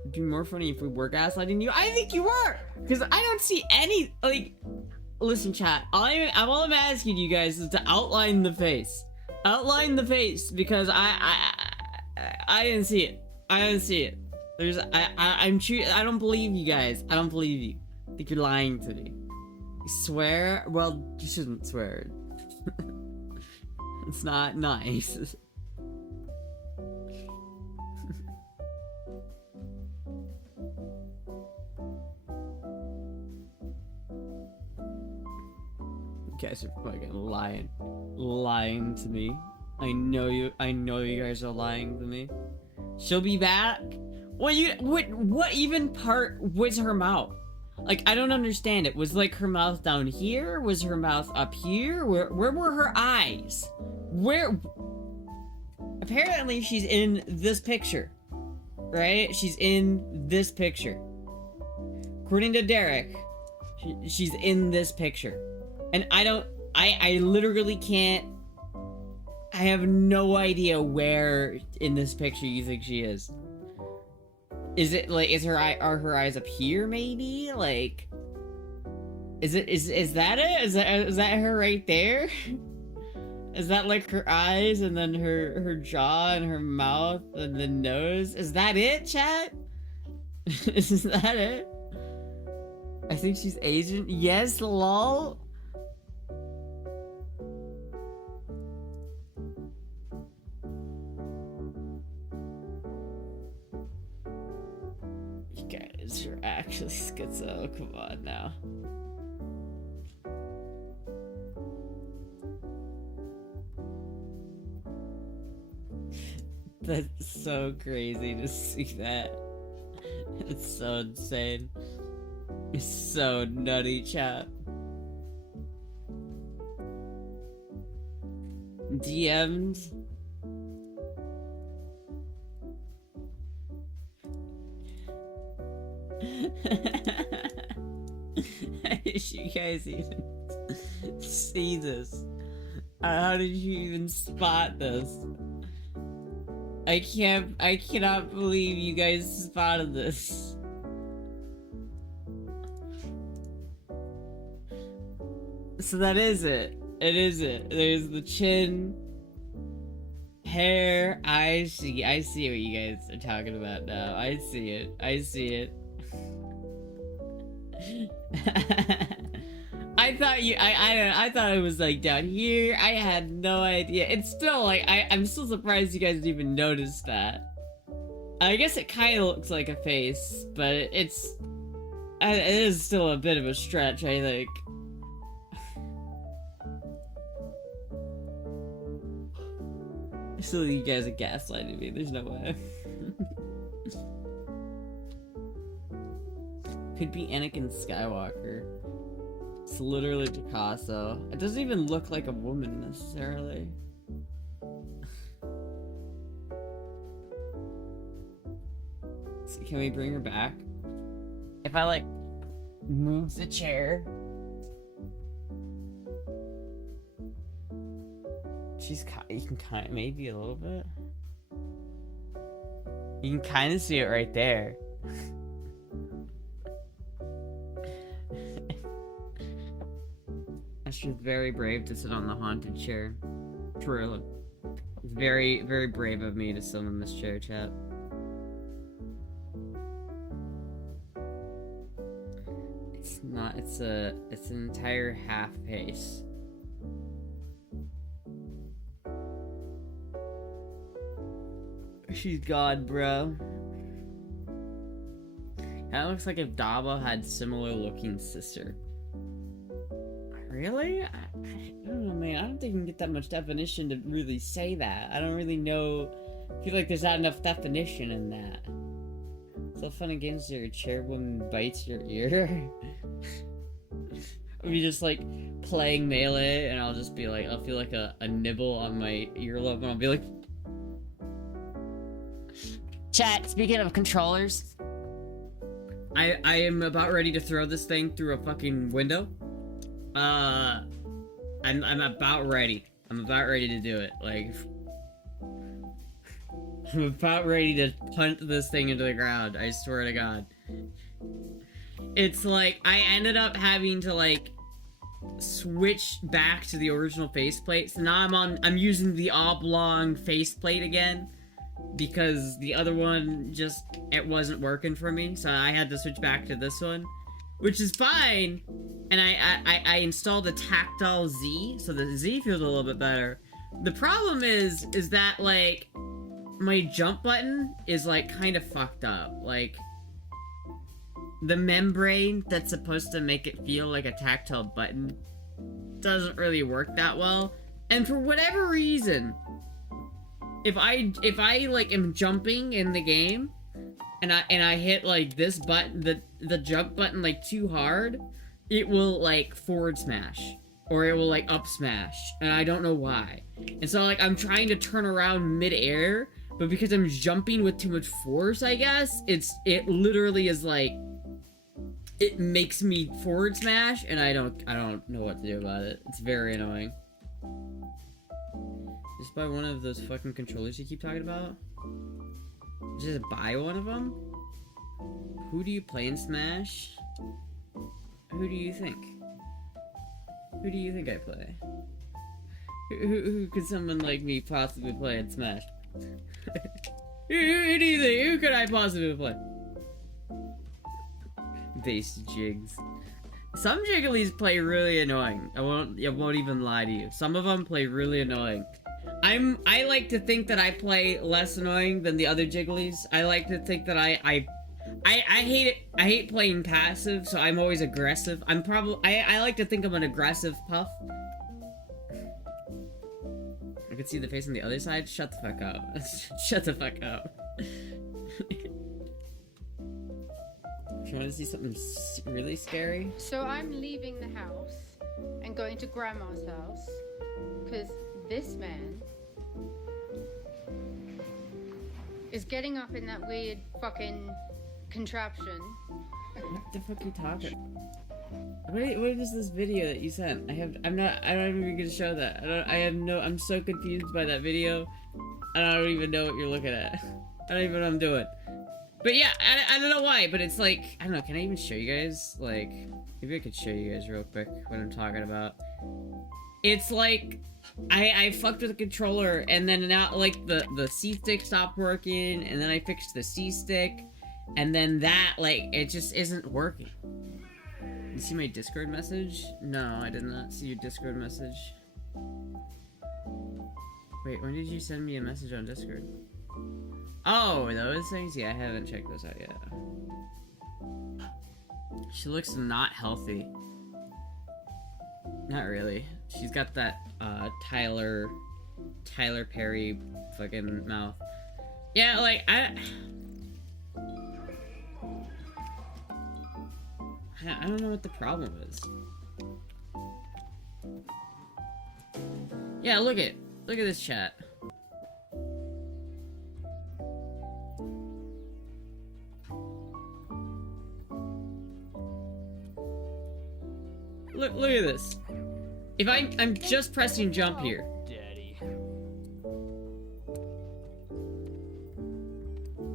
It'd be more funny if we were gaslighting you. I think you were! Because I don't see any, like... Listen, chat. All I'm asking you guys is to outline the face. Outline the face, because I didn't see it. I didn't see it. I don't believe you guys. I don't believe you. I think you're lying to me. You swear? Well, you shouldn't swear. It's not nice. You guys are fucking lying to me. I know you guys are lying to me. She'll be back? What even part was her mouth? Like, I don't understand it. Was like her mouth down here? Was her mouth up here? Where were her eyes? Where? Apparently she's in this picture. Right? She's in this picture. According to Derek, she's in this picture. And I literally can't, I have no idea where in this picture you think she is. Is it like, are her eyes up here maybe? Like, is that it? Is that her right there? Is that like her eyes and then her jaw and her mouth and the nose? Is that it, chat? Is that it? I think she's Asian. Yes, lol. You're actually schizo. Come on now. That's so crazy to see that. It's so insane. It's so nutty, chat. DM'd. How did you guys even see this? How did you even spot this? I cannot believe you guys spotted this. So that is it. It is it. There's the chin, hair. I see what you guys are talking about now. I see it. I see it. I thought it was like down here. I had no idea. It's still like I'm still surprised you guys even noticed that. I guess it kind of looks like a face, but it is still a bit of a stretch, I think. Still, you guys are gaslighting me. There's no way. Could be Anakin Skywalker. It's literally Picasso. It doesn't even look like a woman necessarily. So can we bring her back? If I like move the chair. You can kind of, maybe a little bit. You can kind of see it right there. Astra's very brave to sit on the haunted chair. True. It's very, very brave of me to sit on this chair, chat. It's not, it's an entire half pace. She's God, bro. Kinda looks like if Daba had similar looking sister. Really? I don't know, man. I don't think you can get that much definition to really say that. I don't really know. I feel like there's not enough definition in that. So fun and games your chairwoman bites your ear. I'll be just like playing Melee and I'll just be like, I'll feel like a nibble on my earlobe and I'll be like... Chat, speaking of controllers. I am about ready to throw this thing through a fucking window. I'm about ready. I'm about ready to do it. Like, I'm about ready to punt this thing into the ground. I swear to God. It's like, I ended up having to, like, switch back to the original faceplate. So now I'm using the oblong faceplate again. Because the other one just, it wasn't working for me. So I had to switch back to this one. Which is fine. And I installed a tactile Z, so the Z feels a little bit better. The problem is that, like, my jump button is, like, kind of fucked up. Like, the membrane that's supposed to make it feel like a tactile button doesn't really work that well. And for whatever reason, if I like, am jumping in the game, and I hit, like, this button, the jump button, like, too hard, it will, like, forward smash. Or it will, like, up smash. And I don't know why. And so, like, I'm trying to turn around mid-air, but because I'm jumping with too much force, I guess, it literally is, like, it makes me forward smash, and I don't know what to do about it. It's very annoying. Just buy one of those fucking controllers you keep talking about? Just buy one of them? Who do you play in Smash? Who do you think? Who do you think I play? Who could someone like me possibly play in Smash? who do you think? Who could I possibly play? Base jigs. Some jigglies play really annoying. I won't even lie to you. Some of them play really annoying. I like to think that I play less annoying than the other jigglies. I like to think that I hate it. I hate playing passive, so I'm always aggressive. I like to think I'm an aggressive puff. I can see the face on the other side. Shut the fuck up. Shut the fuck up. If you want to see something really scary? So I'm leaving the house and going to Grandma's house because this man is getting up in that weird fucking contraption. What the fuck are you talking? What is this video that you sent? I'm not even gonna show that. I'm so confused by that video. I don't even know what you're looking at. I don't even know what I'm doing. But yeah, I don't know why, but it's like, I don't know, can I even show you guys? Like, maybe I could show you guys real quick what I'm talking about. It's like, I fucked with the controller, and then now, like, the C-stick stopped working, and then I fixed the C-stick, and then that, like, it just isn't working. You see my Discord message? No, I did not see your Discord message. Wait, when did you send me a message on Discord? Oh, those things? Yeah, I haven't checked those out yet. She looks not healthy. Not really. She's got that, Tyler Perry fucking mouth. Yeah, like, I don't know what the problem is. Yeah, look at this chat. Look at this. If I'm just pressing jump here. Daddy.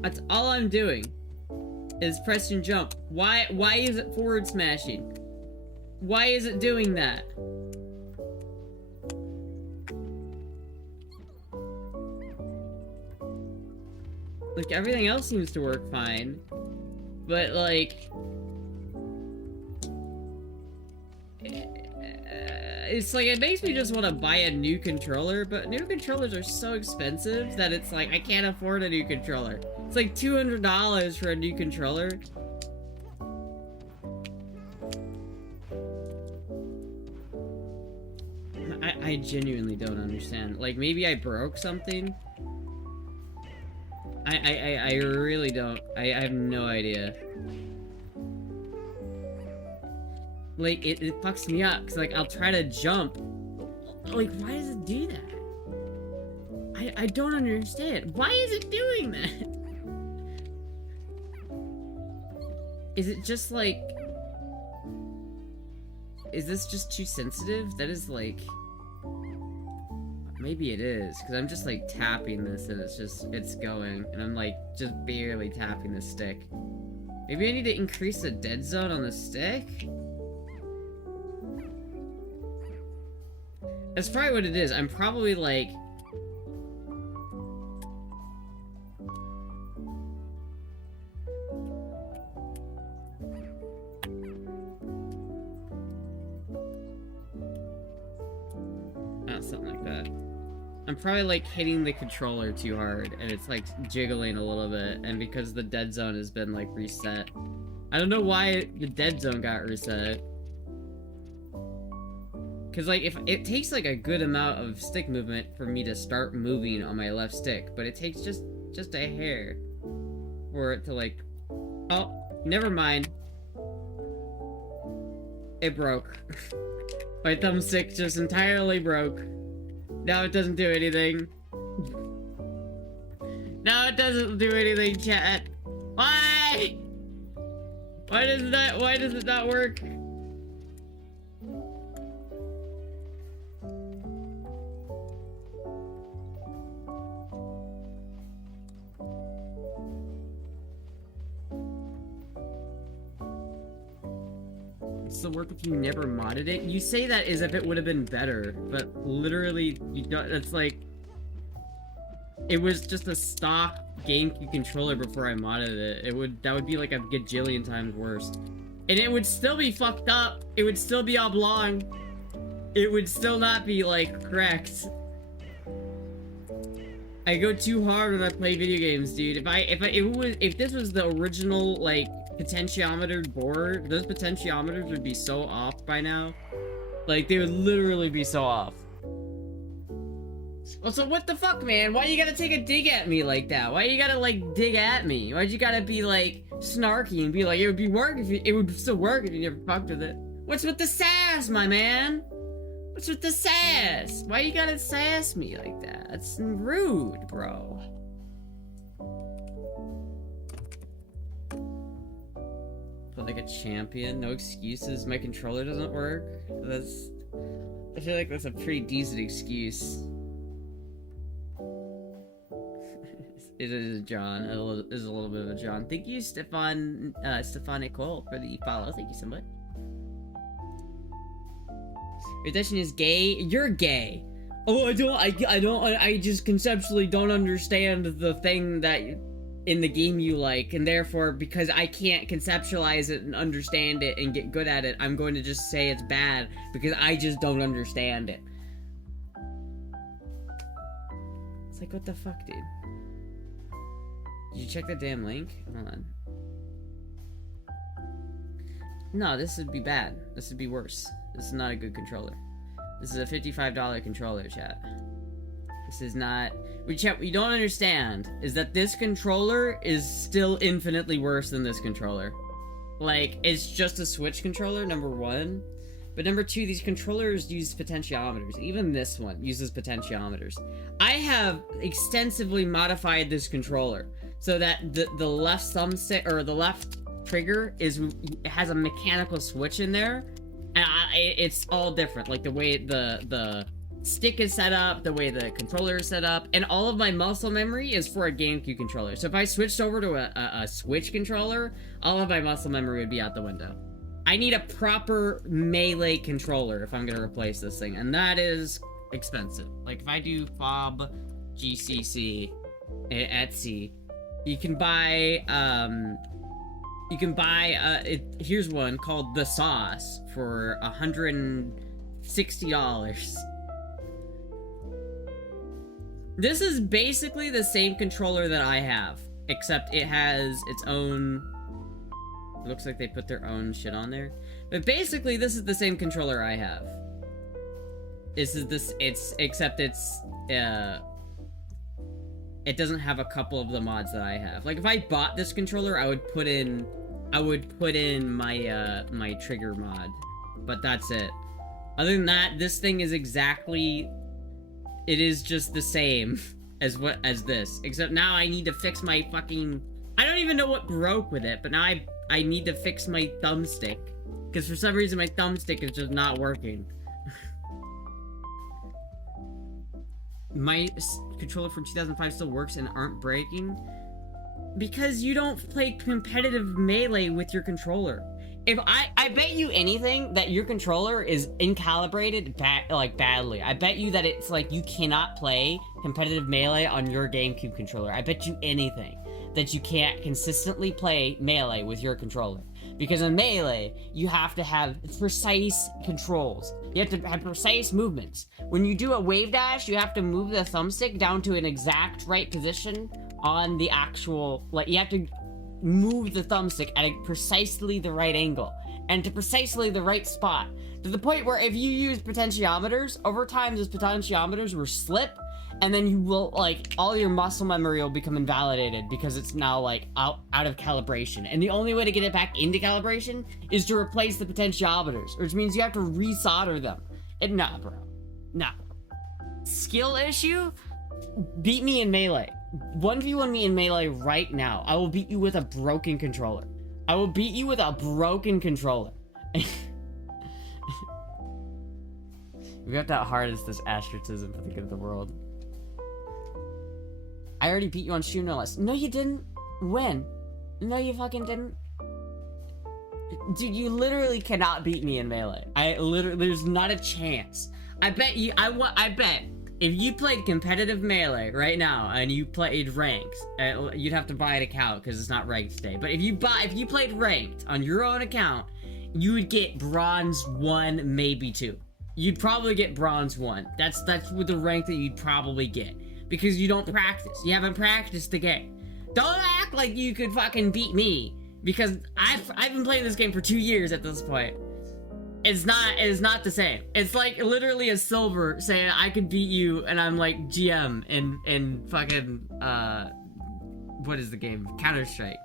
That's all I'm doing. Is press and jump. Why is it forward smashing? Why is it doing that? Like, everything else seems to work fine. But, like... it's like, it makes me just want to buy a new controller, but new controllers are so expensive that it's like, I can't afford a new controller. It's like $200 for a new controller. I genuinely don't understand. Like, maybe I broke something? I really don't. I have no idea. Like, it fucks me up, because, like, I'll try to jump. Like, why does it do that? I don't understand. Why is it doing that? Is it just, like... Is this just too sensitive? That is, like... Maybe it is, because I'm just, like, tapping this, and it's going. And I'm, like, just barely tapping the stick. Maybe I need to increase the dead zone on the stick? That's probably what it is. I'm probably, like... something like that. I'm probably, like, hitting the controller too hard, and it's, like, jiggling a little bit, and because the dead zone has been, like, reset. I don't know why the dead zone got reset. Because, like, if it takes, like, a good amount of stick movement for me to start moving on my left stick, but it takes just a hair for it to, like... Oh, never mind. It broke. My thumbstick just entirely broke. Now it doesn't do anything. Now it doesn't do anything, chat. Why? Why does it not work? Still work if you never modded it? You say that as if it would have been better, but literally, you don't, it's like... It was just a stock GameCube controller before I modded it. That would be like a gajillion times worse. And it would still be fucked up. It would still be oblong. It would still not be, like, correct. I go too hard when I play video games, dude. If this was the original, like, potentiometer board, those potentiometers would be so off by now. Like, they would literally be so off. Well, so what the fuck, man? Why you gotta take a dig at me like that? Why you gotta, like, dig at me? Why'd you gotta be, like, snarky and be like, it would still work if you never fucked with it? What's with the sass, my man? What's with the sass? Why you gotta sass me like that? That's rude, bro. Feel like a champion, no excuses. My controller doesn't work. I feel like that's a pretty decent excuse. It is a John. It is a little bit of a John. Thank you, Stefan Nicole, for the follow. Thank you so much. Redemption is gay. You're gay. Oh, I just conceptually don't understand the thing that in the game you like, and therefore, because I can't conceptualize it and understand it and get good at it, I'm going to just say it's bad because I just don't understand it. It's like, what the fuck, dude? Did you check the damn link? Hold on. No, this would be bad. This would be worse. This is not a good controller. This is a $55 controller, chat. This is not... Chat, what you don't understand is that this controller is still infinitely worse than this controller. Like, it's just a Switch controller, number one. But number two, these controllers use potentiometers. Even this one uses potentiometers. I have extensively modified this controller so that the left thumbstick, or the left trigger, has a mechanical switch in there. And it's all different. Like, the way the stick is set up, the way the controller is set up, and all of my muscle memory is for a GameCube controller. So if I switched over to a Switch controller, all of my muscle memory would be out the window. I need a proper melee controller if I'm gonna replace this thing, and that is expensive. Like if I do FOB GCC Etsy, you can buy here's one called The Sauce for $160. This is basically the same controller that I have, except it has its own... It looks like they put their own shit on there. But basically, this is the same controller I have. Except it's, it doesn't have a couple of the mods that I have. Like, if I bought this controller, I would put in my, my trigger mod. But that's it. Other than that, this thing is exactly... It is just the same as this. Except now I need to fix my fucking... I don't even know what broke with it, but now I need to fix my thumbstick. Because for some reason my thumbstick is just not working. My controller from 2005 still works and aren't breaking? Because you don't play competitive Melee with your controller. If I bet you anything that your controller is incalibrated badly. I bet you that it's like you cannot play competitive Melee on your GameCube controller. I bet you anything that you can't consistently play Melee with your controller. Because in Melee, you have to have precise controls. You have to have precise movements. When you do a wave dash, you have to move the thumbstick down to an exact right position on the actual, like, you have to move the thumbstick at precisely the right angle and to precisely the right spot, to the point where if you use potentiometers, over time those potentiometers will slip, and then you will, like, all your muscle memory will become invalidated because it's now, like, out of calibration. And the only way to get it back into calibration is to replace the potentiometers, which means you have to resolder them. Nah, bro. Nah. Skill issue? Beat me in Melee. 1v1 me in Melee right now. I will beat you with a broken controller. I will beat you with a broken controller. We got that hard as this asteritism for the good of the world. I already beat you on Shoe No Less. No, you didn't. When? No, you fucking didn't. Dude, you literally cannot beat me in Melee. There's not a chance. I bet you, I bet if you played competitive Melee right now and you played ranked, you'd have to buy an account because it's not ranked today. But if you played ranked on your own account, you would get bronze 1, maybe 2. You'd probably get bronze 1. That's with the rank that you'd probably get. Because you don't practice. You haven't practiced the game. Don't act like you could fucking beat me. Because I've been playing this game for 2 years at this point. It is not the same. It's like literally a silver saying I could beat you, and I'm like GM in fucking what is the game? Counter-Strike.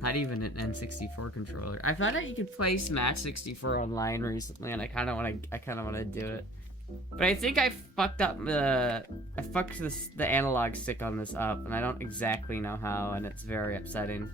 Not even an N64 controller. I found out you could play Smash 64 online recently, and I kind of want to do it. But I think I fucked up the analog stick on this up, and I don't exactly know how, and it's very upsetting.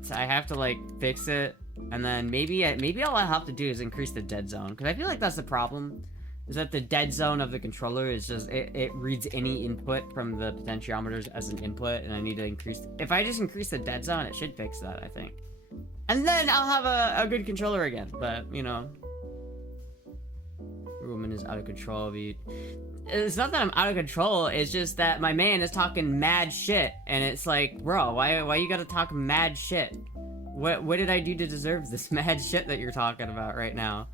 So I have to like fix it, and then maybe all I have to do is increase the dead zone, because I feel like that's the problem, is that the dead zone of the controller is just it reads any input from the potentiometers as an input, and I need to increase. If I just increase the dead zone, it should fix that, I think, and then I'll have a good controller again. But you know. Woman is out of control. It's not that I'm out of control, it's just that my man is talking mad shit, and it's like, bro, why you gotta talk mad shit? What did I do to deserve this mad shit that you're talking about right now?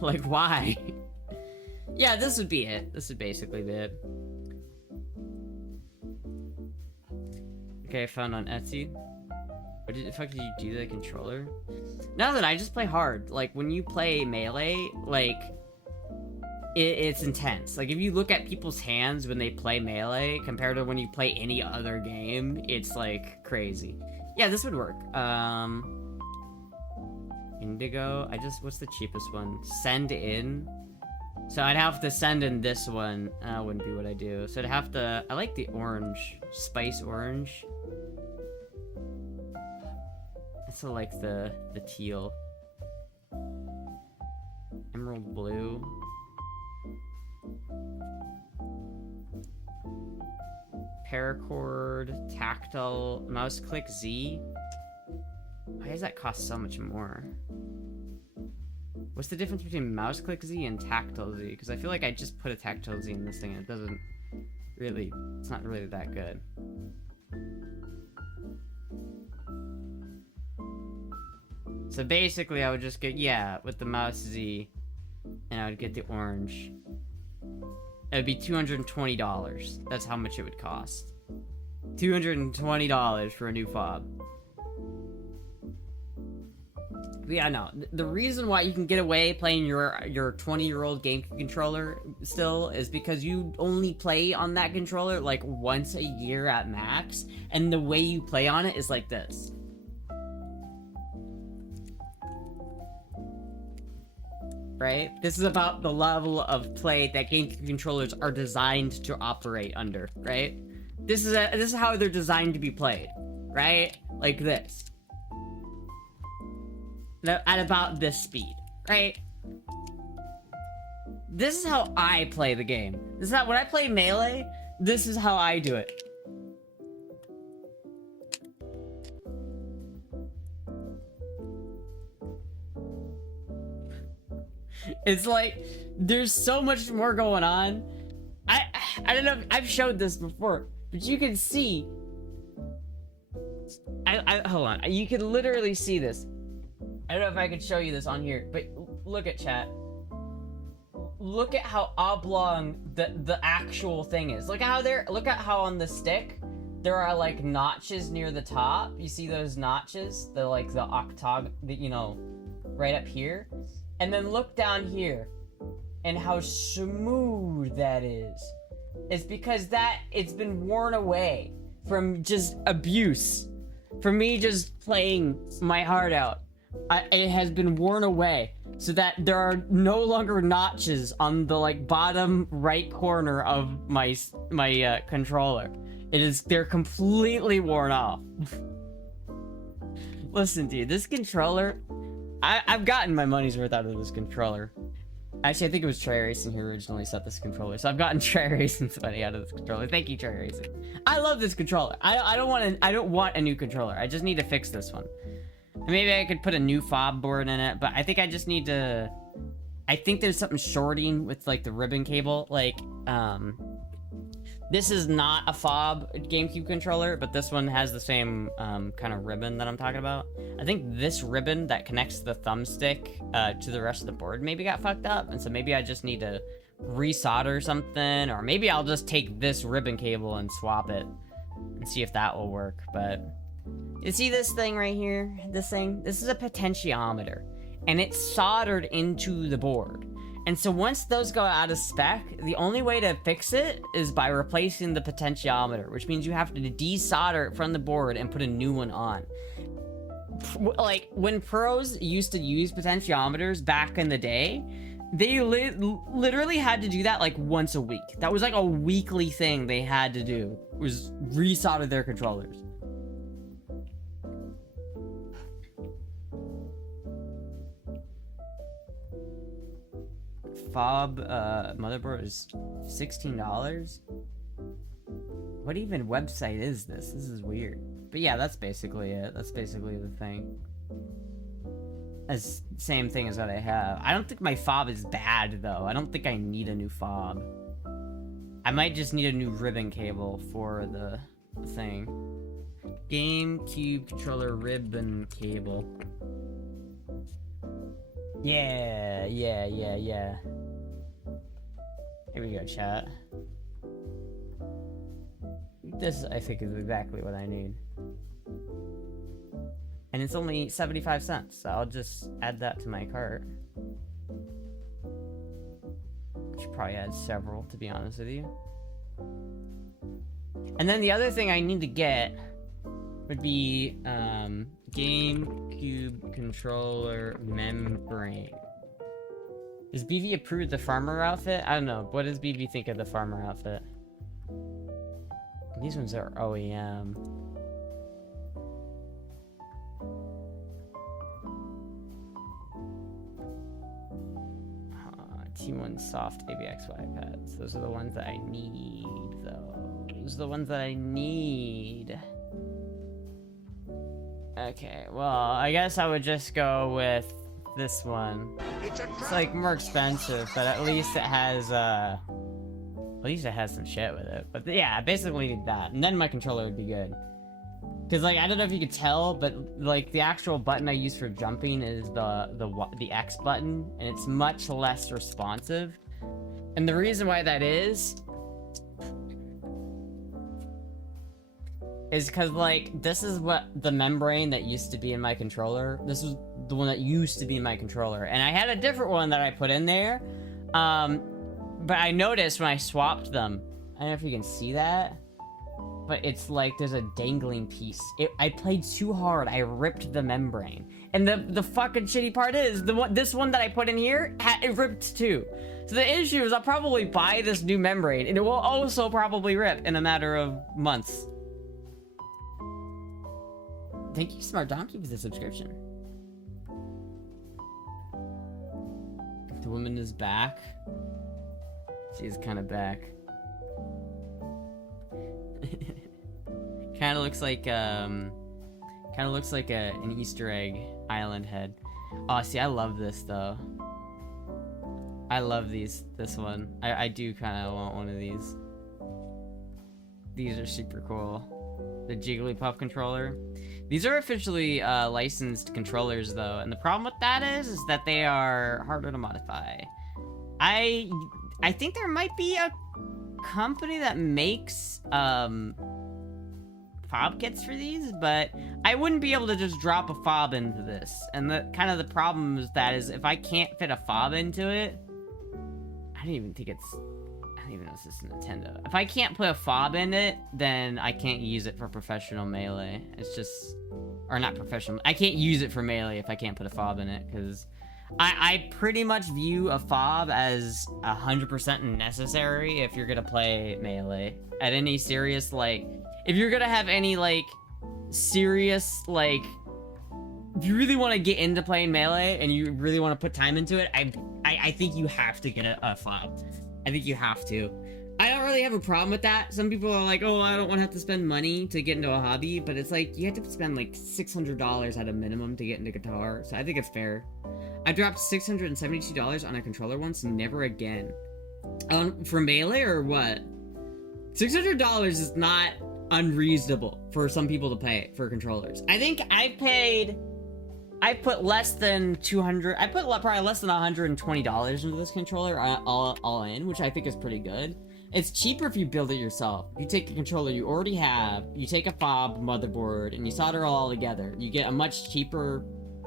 Like, why? Yeah, this would be it. This would basically be it. Okay, I found on Etsy. What the fuck did you do to the controller? Now that I just play hard. Like, when you play Melee, like, it's intense. Like, if you look at people's hands when they play Melee compared to when you play any other game, it's like crazy. Yeah, this would work. Indigo. What's the cheapest one? Send in. So I'd have to send in this one. That wouldn't be what I do. So I'd have to. I like the orange, spice orange. I also like the teal. Emerald blue. Paracord, tactile, mouse click Z. Why does that cost so much more? What's the difference between mouse click Z and tactile Z? Because I feel like I just put a tactile Z in this thing and it doesn't really, it's not really that good. So basically I would just get, yeah, with the mouse Z, and I would get the orange. It would be $220. That's how much it would cost. $220 for a new fob. But yeah, no. The reason why you can get away playing your 20-year-old GameCube controller still is because you only play on that controller like once a year at max, and the way you play on it is like this. Right? This is about the level of play that GameCube controllers are designed to operate under, right? This is how they're designed to be played, right? Like this. At about this speed, right? This is how I play the game. This is how, when I play Melee, this is how I do it. It's like, there's so much more going on. I don't know, I've showed this before, but you can see. Hold on, you can literally see this. I don't know if I could show you this on here, but look at chat. Look at how oblong the actual thing is. Look at how on the stick there are like notches near the top. You see those notches? They're like the octog, you know, right up here. And then look down here and how smooth that is. It's because it's been worn away from just abuse. From me just playing my heart out. It has been worn away so that there are no longer notches on the like bottom right corner of my controller. They're completely worn off. Listen, dude, this controller, I've gotten my money's worth out of this controller. Actually, I think it was Trey Racing who originally set this controller, so I've gotten Trey Racing's money out of this controller. Thank you, Trey Racing. I love this controller. I don't want a new controller. I just need to fix this one. Maybe I could put a new fob board in it, but I think I just need to... I think there's something shorting with, like, the ribbon cable. Like, this is not a fob GameCube controller, but this one has the same, kind of ribbon that I'm talking about. I think this ribbon that connects the thumbstick, to the rest of the board maybe got fucked up, and so maybe I just need to resolder something, or maybe I'll just take this ribbon cable and swap it and see if that will work, but... You see this thing right here? This thing? This is a potentiometer. And it's soldered into the board. And so once those go out of spec, the only way to fix it is by replacing the potentiometer, which means you have to desolder it from the board and put a new one on. Like, when pros used to use potentiometers back in the day, they literally had to do that like once a week. That was like a weekly thing they had to do, was resolder their controllers. Fob motherboard is $16. What even website is this? This is weird. But yeah, that's basically it. That's basically the thing. As same thing as what I have. I don't think my fob is bad though. I don't think I need a new fob. I might just need a new ribbon cable for the thing. GameCube controller ribbon cable. Yeah. Here we go, chat. This, I think, is exactly what I need. And it's only 75 cents, so I'll just add that to my cart. Should probably add several, to be honest with you. And then the other thing I need to get would be, GameCube controller membrane. Is BV approved the farmer outfit? I don't know. What does BV think of the farmer outfit? These ones are OEM. T1 soft AVXY pads. Those are the ones that I need, though. Those are the ones that I need. Okay, well, I guess I would just go with this one. It's like more expensive, but at least it has some shit with it. But yeah, I basically need that, and then my controller would be good. Cause like I don't know if you could tell, but like the actual button I use for jumping is the X button, and it's much less responsive. And the reason why that is because like this is what the membrane that used to be in my controller. This was the one that used to be in my controller, and I had a different one that I put in there. But I noticed when I swapped them, I don't know if you can see that, but it's like there's a dangling piece. I played too hard. I ripped the membrane, and the fucking shitty part is this one that I put in here it ripped too. So the issue is I'll probably buy this new membrane, and it will also probably rip in a matter of months. Thank you, Smart Donkey, for the subscription. The woman is back. She's kind of back. Kind of looks like an Easter egg island head. Oh, see, I love this though. I love this one. I do kind of want one of these. These are super cool. The Jigglypuff controller. These are officially licensed controllers though, and the problem with that is that they are harder to modify. I think there might be a company that makes fob kits for these, but I wouldn't be able to just drop a fob into this. And the problem is that if I can't fit a fob into it, I don't even know if this is Nintendo. If I can't put a fob in it, then I can't use it for professional Melee. It's just, or not professional. I can't use it for Melee if I can't put a fob in it, because I pretty much view a fob as 100% necessary if you're gonna play Melee. At any serious, like, if you're gonna have any, like, serious, like, if you really want to get into playing Melee and you really want to put time into it, I think you have to get a fob. I think you have to. I don't really have a problem with that. Some people are like, oh, I don't want to have to spend money to get into a hobby, but it's like, you have to spend like $600 at a minimum to get into guitar, so I think it's fair. I dropped $672 on a controller once, never again. For Melee or what? $600 is not unreasonable for some people to pay for controllers. I think I put less than $200. I put probably less than $120 into this controller all in, which I think is pretty good. It's cheaper if you build it yourself. You take the controller you already have, you take a fob motherboard, and you solder it all together. You get a much cheaper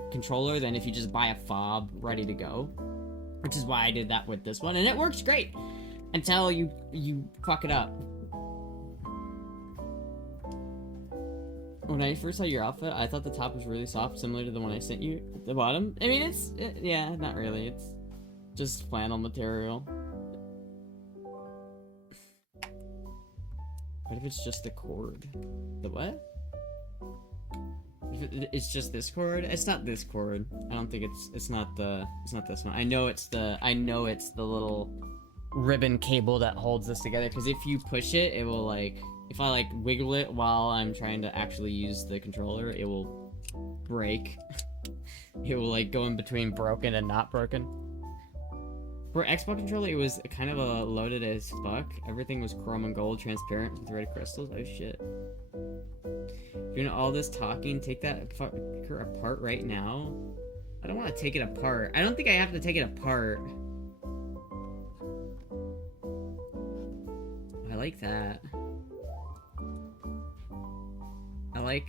controller than if you just buy a fob ready to go, which is why I did that with this one, and it works great until you fuck it up. When I first saw your outfit, I thought the top was really soft, similar to the one I sent you at the bottom. I mean, yeah, not really. It's just flannel material. What if it's just the cord? The what? It's just this cord? It's not this cord. I don't think it's not this one. I know it's the little ribbon cable that holds this together, because if you push it, it will like, if I like wiggle it while I'm trying to actually use the controller, it will break. It will like go in between broken and not broken. For Xbox controller, it was kind of loaded as fuck. Everything was chrome and gold, transparent with red crystals. Oh shit. Doing all this talking, take that fucker apart right now? I don't want to take it apart. I don't think I have to take it apart. I like that. I like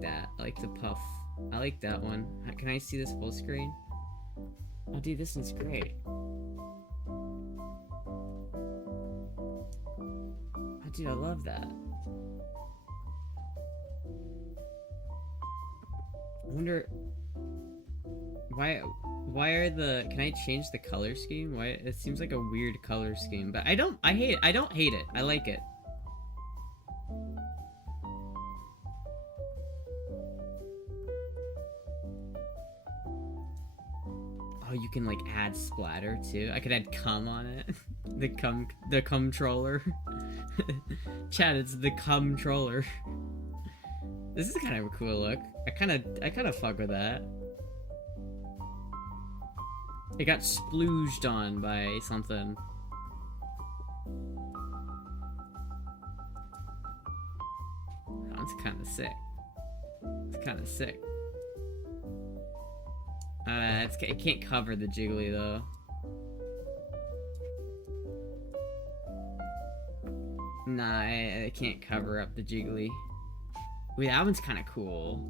that. I like the puff. I like that one. Can I see this full screen? Oh, dude, this is great. Oh, dude, I love that. I wonder why are the, can I change the color scheme? Why it seems like a weird color scheme, but I don't hate it. I like it. Oh Oh, you can like add splatter too. I could add cum on it. the cum troller. Chad, it's the cum troller. This is kind of a cool look. I kind of fuck with that. It got splooged on by something. Oh, it's kind of sick. It's kind of sick. It can't cover the jiggly though. Nah, it can't cover up the jiggly. Wait, that one's kind of cool.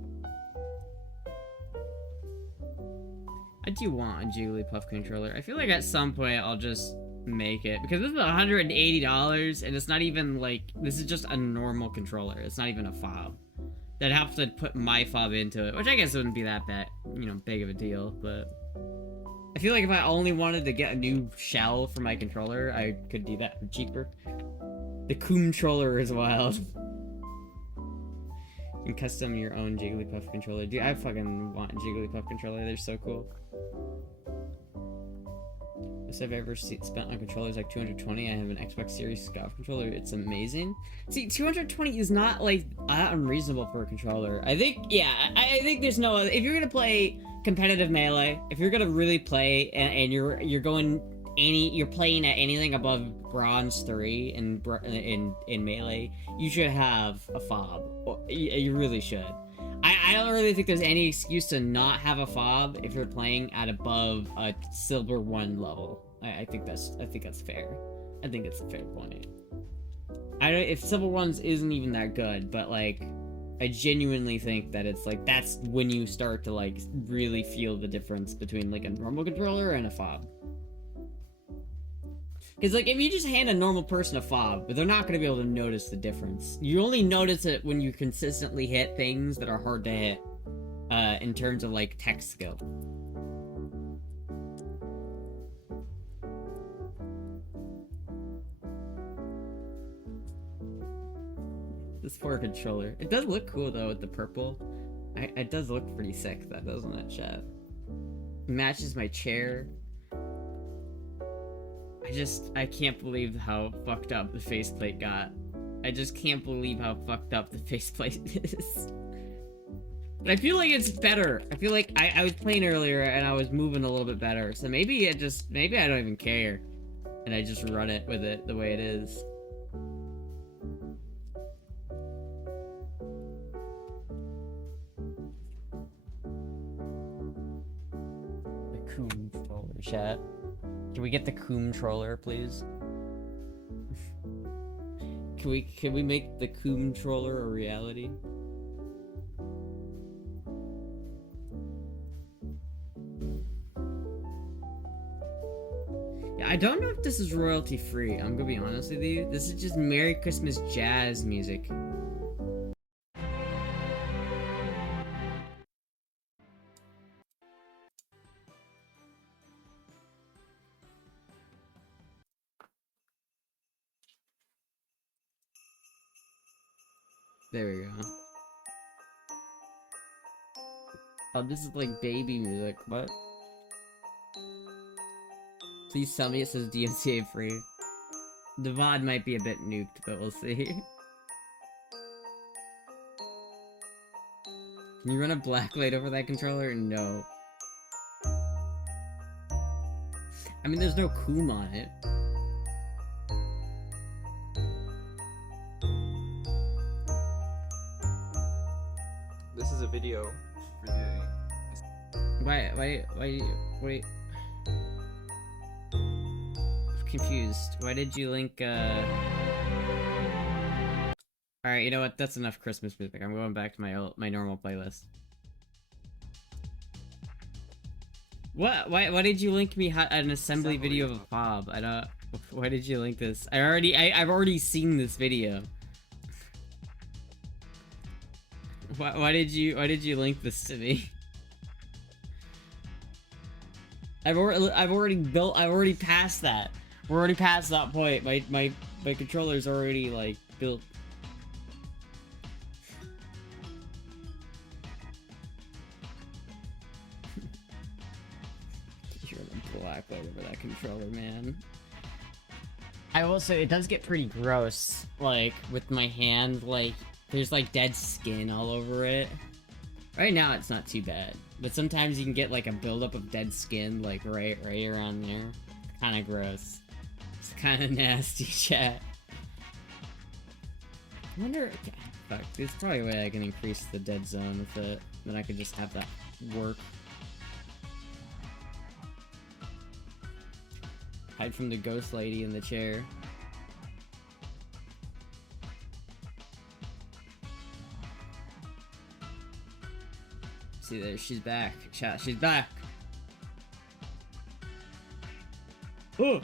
I do want a Jigglypuff controller. I feel like at some point I'll just make it. Because this is $180 and it's not even like... This is just a normal controller. It's not even a fob. I'd have to put my fob into it. Which I guess wouldn't be that bad, you know, big of a deal. But I feel like if I only wanted to get a new shell for my controller, I could do that for cheaper. The controller is wild. You can custom your own Jigglypuff controller. Dude, I fucking want a Jigglypuff controller. They're so cool. Best I've ever spent on controllers like 220. I have an Xbox Series Scout controller. It's amazing. See, 220 is not like that unreasonable for a controller. I think, yeah, I think there's no. If you're gonna play competitive Melee, if you're gonna really play and you're going you're playing at anything above Bronze 3 in Melee, you should have a fob. You really should. I don't really think there's any excuse to not have a fob if you're playing at above a Silver 1 level. I think that's fair. I think it's a fair point. If Silver 1's isn't even that good, but like I genuinely think that it's like that's when you start to like really feel the difference between like a normal controller and a fob. Because, like, if you just hand a normal person a fob, but they're not going to be able to notice the difference. You only notice it when you consistently hit things that are hard to hit, in terms of, like, tech skill. This poor controller. It does look cool, though, with the purple. It does look pretty sick, that, doesn't it, chat? Matches my chair. I can't believe how fucked up the faceplate got. I just can't believe how fucked up the faceplate is. But I feel like it's better. I feel like I was playing earlier and I was moving a little bit better. So maybe I don't even care. And I just run it with it the way it is. The cool controller, chat. Can we get the controller, please? Can we make the controller a reality? Yeah, I don't know if this is royalty free. I'm gonna be honest with you. This is just Merry Christmas jazz music. There we go. Oh, this is like baby music. What? Please tell me it says DMCA free. The VOD might be a bit nuked, but we'll see. Can you run a blacklight over that controller? No. I mean, there's no coom on it. This is a video for the... Wait. I'm confused. Why did you link, Alright, you know what? That's enough Christmas music. I'm going back to my normal playlist. What? Why did you link me an assembly video of a fob? I don't... Why did you link this? I've already seen this video. Why did you link this to me? I've already passed that. We're already past that point. My controller's already like built. You're controller, man. I will say, it does get pretty gross, like, with my hand, like, there's, like, dead skin all over it. Right now, it's not too bad. But sometimes you can get, like, a buildup of dead skin, like, right around there. Kinda gross. It's kinda nasty, chat. I wonder... Fuck, there's probably a way I can increase the dead zone with it. Then I could just have that work. Hide from the ghost lady in the chair. See there, she's back. Chat, she's back. Oh!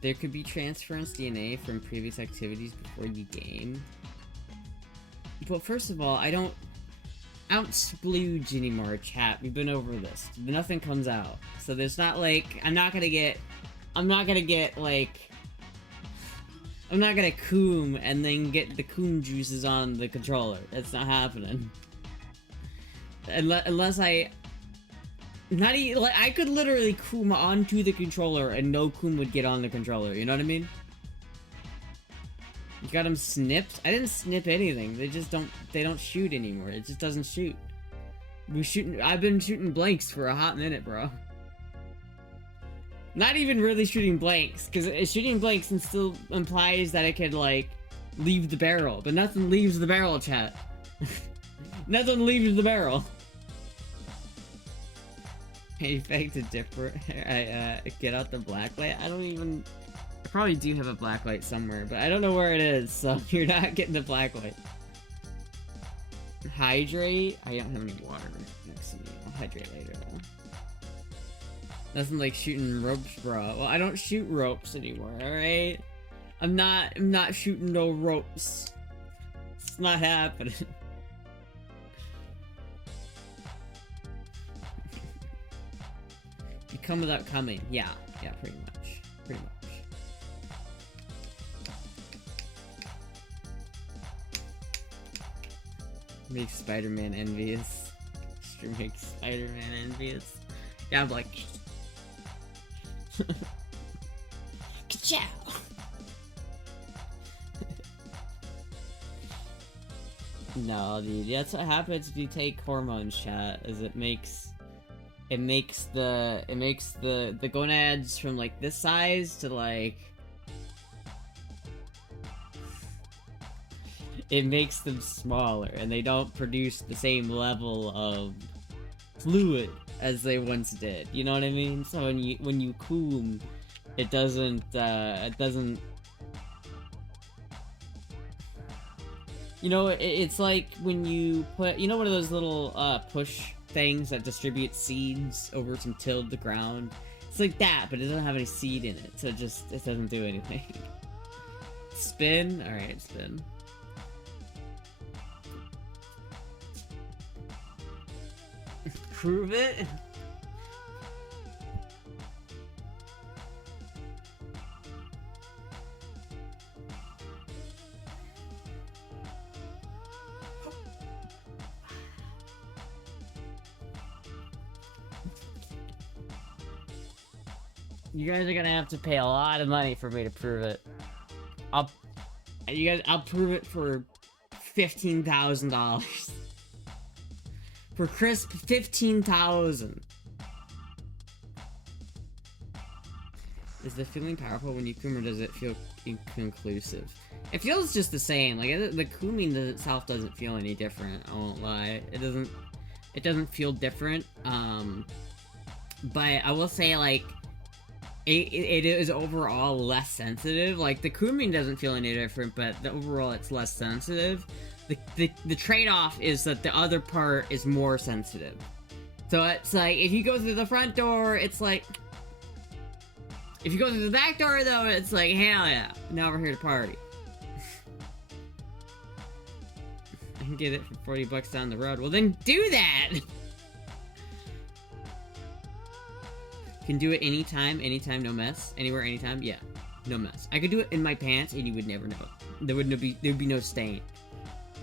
There could be transference DNA from previous activities before you game. But first of all, I don't splooge anymore, chat. We've been over this. Nothing comes out. So there's not like, I'm not gonna coom and then get the coom juices on the controller. That's not happening. Unless I... Not even, like, I could literally coom onto the controller and no coom would get on the controller, you know what I mean? You got them snipped? I didn't snip anything. They don't shoot anymore. It just doesn't shoot. I've been shooting blanks for a hot minute, bro. Not even really shooting blanks, because shooting blanks still implies that it could, like, leave the barrel, but nothing leaves the barrel, chat. Nothing leaves the barrel. Hey, faked a different. Get out the blacklight. I probably do have a blacklight somewhere, but I don't know where it is, so you're not getting the blacklight. Hydrate. I don't have any water next to me. I'll hydrate later though. Nothing like shooting ropes, bro. Well, I don't shoot ropes anymore. All right. I'm not shooting no ropes. It's not happening. You come without coming. Yeah, pretty much. Pretty much. Make Spider-Man envious. Sure makes Spider-Man envious. Yeah, I'm like... Ka-chow! No, dude, that's what happens if you take hormones, chat, is it makes the gonads from like this size to like it makes them smaller and they don't produce the same level of fluid as they once did. You know what I mean? So when you coom, it doesn't you know, it's like when you put, you know, one of those little push things that distribute seeds over some tilled the ground. It's like that, but it doesn't have any seed in it, so it doesn't do anything. Spin? Alright, spin. Prove it? You guys are gonna have to pay a lot of money for me to prove it. I'll prove it for $15,000. For crisp $15,000. Is the feeling powerful when you coom, or does it feel inconclusive? It feels just the same. Like the cooming itself doesn't feel any different. I won't lie. It doesn't feel different. But I will say, like, it is overall less sensitive. Like, the cooming doesn't feel any different, but overall it's less sensitive. The trade-off is that the other part is more sensitive. So it's like, if you go through the front door, it's like... If you go through the back door, though, it's like, hell yeah, now we're here to party. I can get it for 40 bucks down the road. Well, then do that! Can do it anytime, no mess. Anywhere, anytime, yeah. No mess. I could do it in my pants and you would never know. There'd be no stain.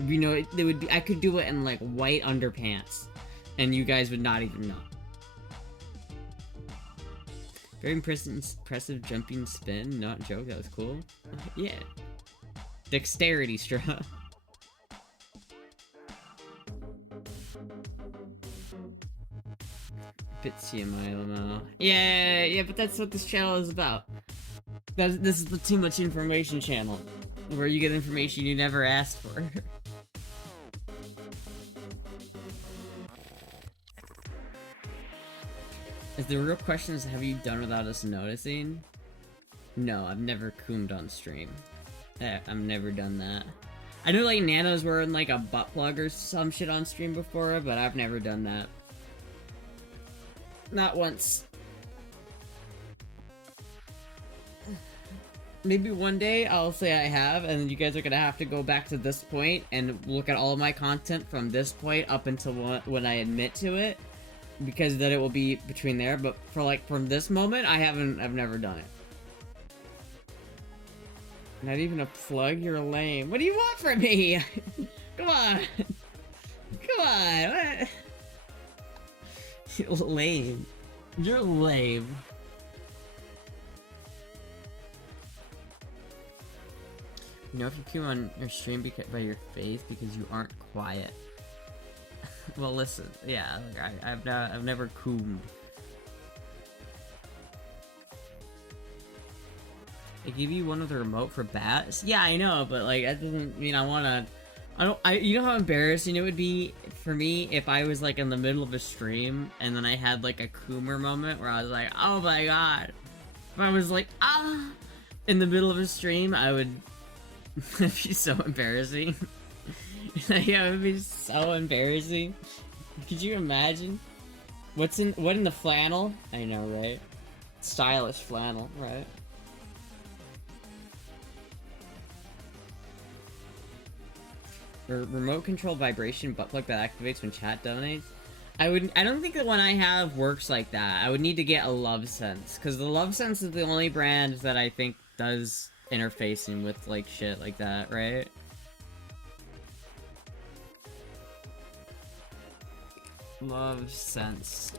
You know, it would be, I could do it in like white underpants, and you guys would not even know. Very impressive jumping spin, not a joke, that was cool. Yeah. Dexterity straw. Bit CMI, LML. Yeah, but that's what this channel is about. This is the too much information channel, where you get information you never asked for. Is the real question is, have you done without us noticing? No, I've never coomed on stream. I've never done that. I know like Nano's wearing like a butt plug or some shit on stream before, but I've never done that. Not once. Maybe one day I'll say I have, and you guys are gonna have to go back to this point and look at all my content from this point up until when I admit to it, because then it will be between there. But for like from this moment, I've never done it. Not even a plug? You're lame. What do you want from me? Come on. Come on. What? Lame. You're lame. You know if you cue on your stream by your face because you aren't quiet. Well, listen. Yeah, like I've never coomed. They give you one with a remote for bats? Yeah, I know, but like that doesn't mean I wanna. You know how embarrassing it would be for me if I was like in the middle of a stream and then I had like a Coomer moment where I was like, oh my god. If I was like, in the middle of a stream, I would. It'd be so embarrassing. Yeah, it would be so embarrassing. Could you imagine? What in the flannel? I know, right? Stylish flannel, right? Remote control vibration butt plug that activates when chat donates. I don't think the one I have works like that. I would need to get a Love Sense, because the Love Sense is the only brand that I think does interfacing with like shit like that, right? Love Sense.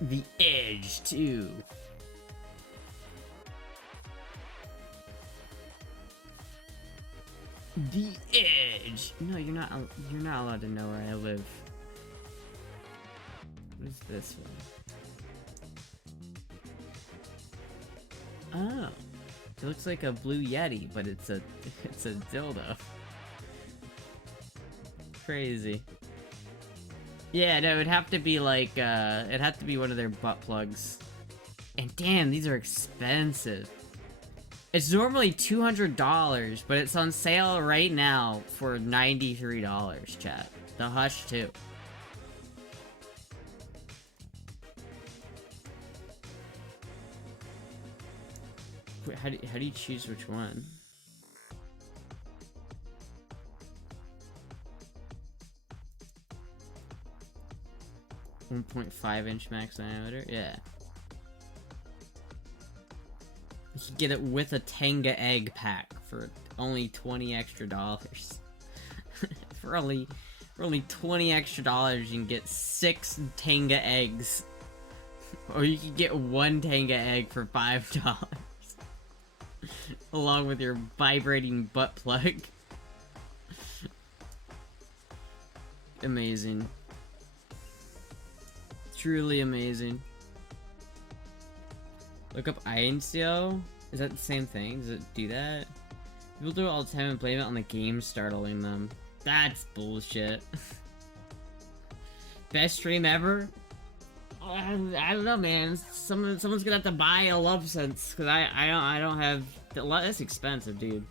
The Edge, too. The Edge! No, you're not allowed to know where I live. What is this one? Oh. It looks like a blue Yeti, but it's a dildo. Crazy. Yeah, no, it'd have to be like, it'd have to be one of their butt plugs. And damn, these are expensive. It's normally $200, but it's on sale right now for $93, chat. The Hush, too. Wait, how do you choose which one? .5-inch max diameter? Yeah. You can get it with a Tenga egg pack for only $20 extra. for only $20 extra, you can get 6 Tenga eggs. Or you can get 1 Tenga egg for $5. Along with your vibrating butt plug. Amazing. Truly amazing. Look up Iron Steel. Is that the same thing? Does it do that? People do it all the time and blame it on the game startling them. That's bullshit. Best stream ever? I don't know, man. Someone's gonna have to buy a Love Sense, because I don't have. That's expensive, dude.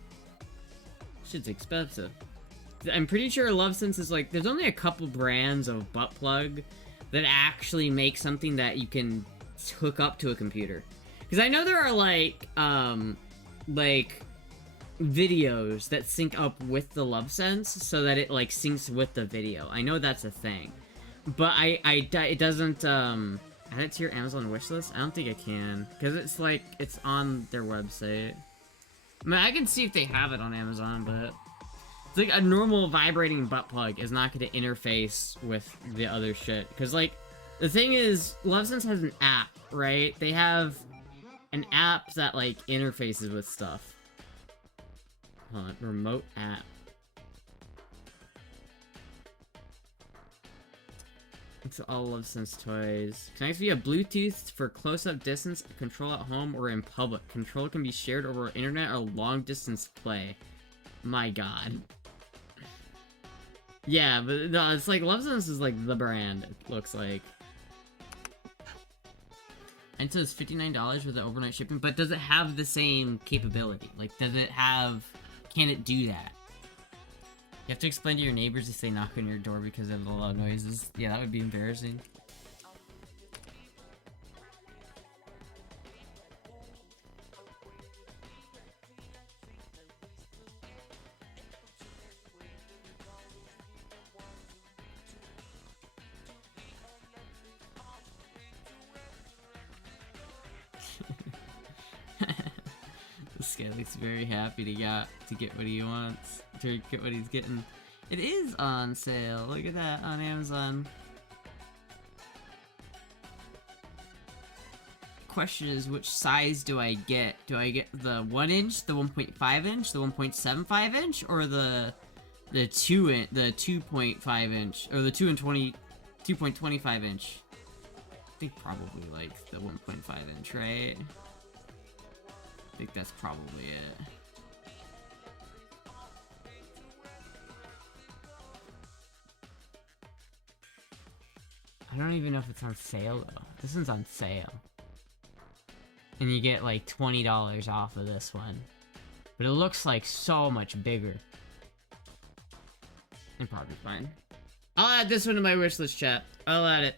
Shit's expensive. I'm pretty sure Love Sense is like, there's only a couple brands of butt plug that actually make something that you can hook up to a computer. Because I know there are like videos that sync up with the LoveSense so that it like syncs with the video. I know that's a thing, but it doesn't add it to your Amazon wishlist. I don't think I can because it's like it's on their website. I mean, I can see if they have it on Amazon, but it's like a normal vibrating butt plug is not going to interface with the other shit. Because like the thing is, LoveSense has an app, right? They have an app that like interfaces with stuff. Hold on, remote app. It's all LoveSense toys. Connects via Bluetooth for close-up distance, control at home, or in public. Control can be shared over internet or long-distance play. My god. Yeah, but no, it's like LoveSense is like the brand, it looks like. And so it's $59 with the overnight shipping, but does it have the same capability? Like, does it have... Can it do that? You have to explain to your neighbors if they knock on your door because of the loud noises. Yeah, that would be embarrassing. This guy looks very happy to get what he wants, to get what he's getting. It is on sale. Look at that on Amazon. Question is, which size do I get? Do I get the 1 inch, the 1.5 inch, the 1.75 inch, or the 2 inch, the 2.5 inch, or the 2.25 inch? I think probably like the 1.5 inch, right? I think that's probably it. I don't even know if it's on sale though. This one's on sale. And you get like $20 off of this one. But it looks like so much bigger. And probably fine. I'll add this one to my wishlist, chat. I'll add it.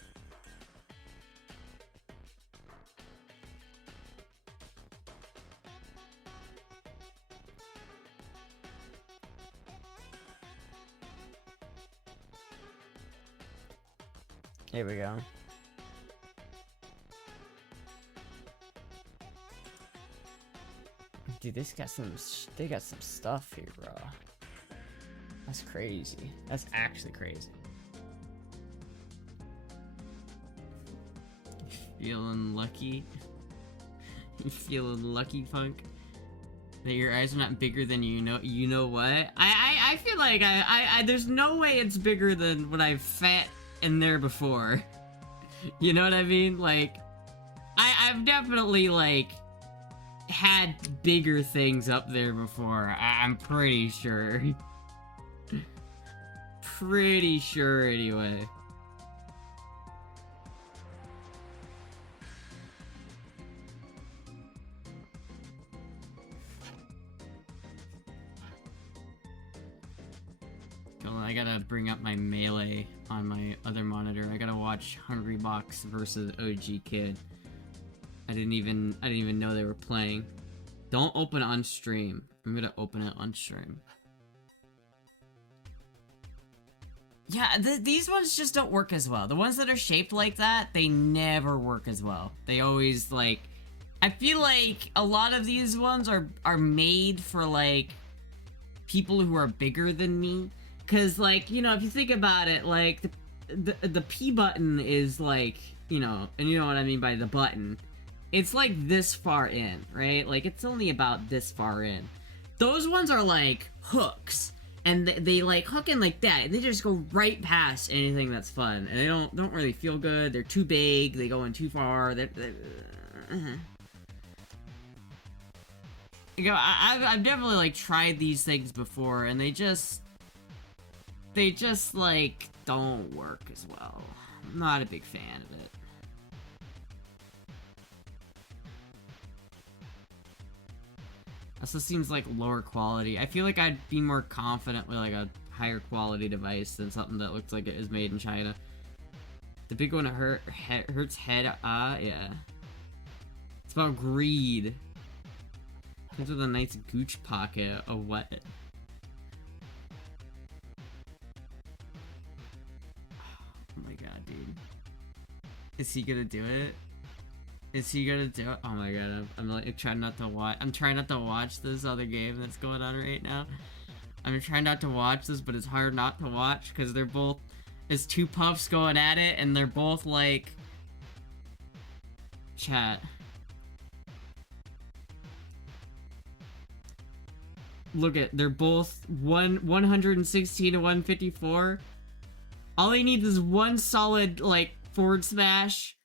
There we go. Dude, they got some stuff here, bro. That's crazy. That's actually crazy. Feeling lucky? You feeling lucky, Funk? That your eyes are not bigger than you know what? I feel like I there's no way it's bigger than what I've fat in there before. You know what I mean? Like, I've definitely, like, had bigger things up there before. I'm pretty sure. Pretty sure, anyway. Hold on, I gotta bring up my Melee on my other monitor. I gotta watch Hungry Box versus OG Kid. I didn't even know they were playing. Don't open on stream. I'm gonna open it on stream. Yeah, these ones just don't work as well. The ones that are shaped like that, they never work as well. They always, like... I feel like a lot of these ones are made for, like, people who are bigger than me. Because, like, you know, if you think about it, like, the P button is, like, you know, and you know what I mean by the button. It's, like, this far in, right? Like, it's only about this far in. Those ones are, like, hooks. And they like, hook in like that, and they just go right past anything that's fun. And they don't really feel good. They're too big. They go in too far. You know, I've definitely, like, tried these things before, and they just, like, don't work as well. I'm not a big fan of it. Also seems like lower quality. I feel like I'd be more confident with, like, a higher quality device than something that looks like it is made in China. The big one hurts head, yeah. It's about greed. Comes with a nice gooch pocket. Oh, what? Oh my god, dude. Is he gonna do it? Is he gonna do it? Oh my god, I'm like trying not to watch. I'm trying not to watch this other game that's going on right now. I'm trying not to watch this, but it's hard not to watch because they're both. It's two puffs going at it, and they're both like. Chat. Look at, they're both 116 to 154. All he needs is one solid, like, forward smash.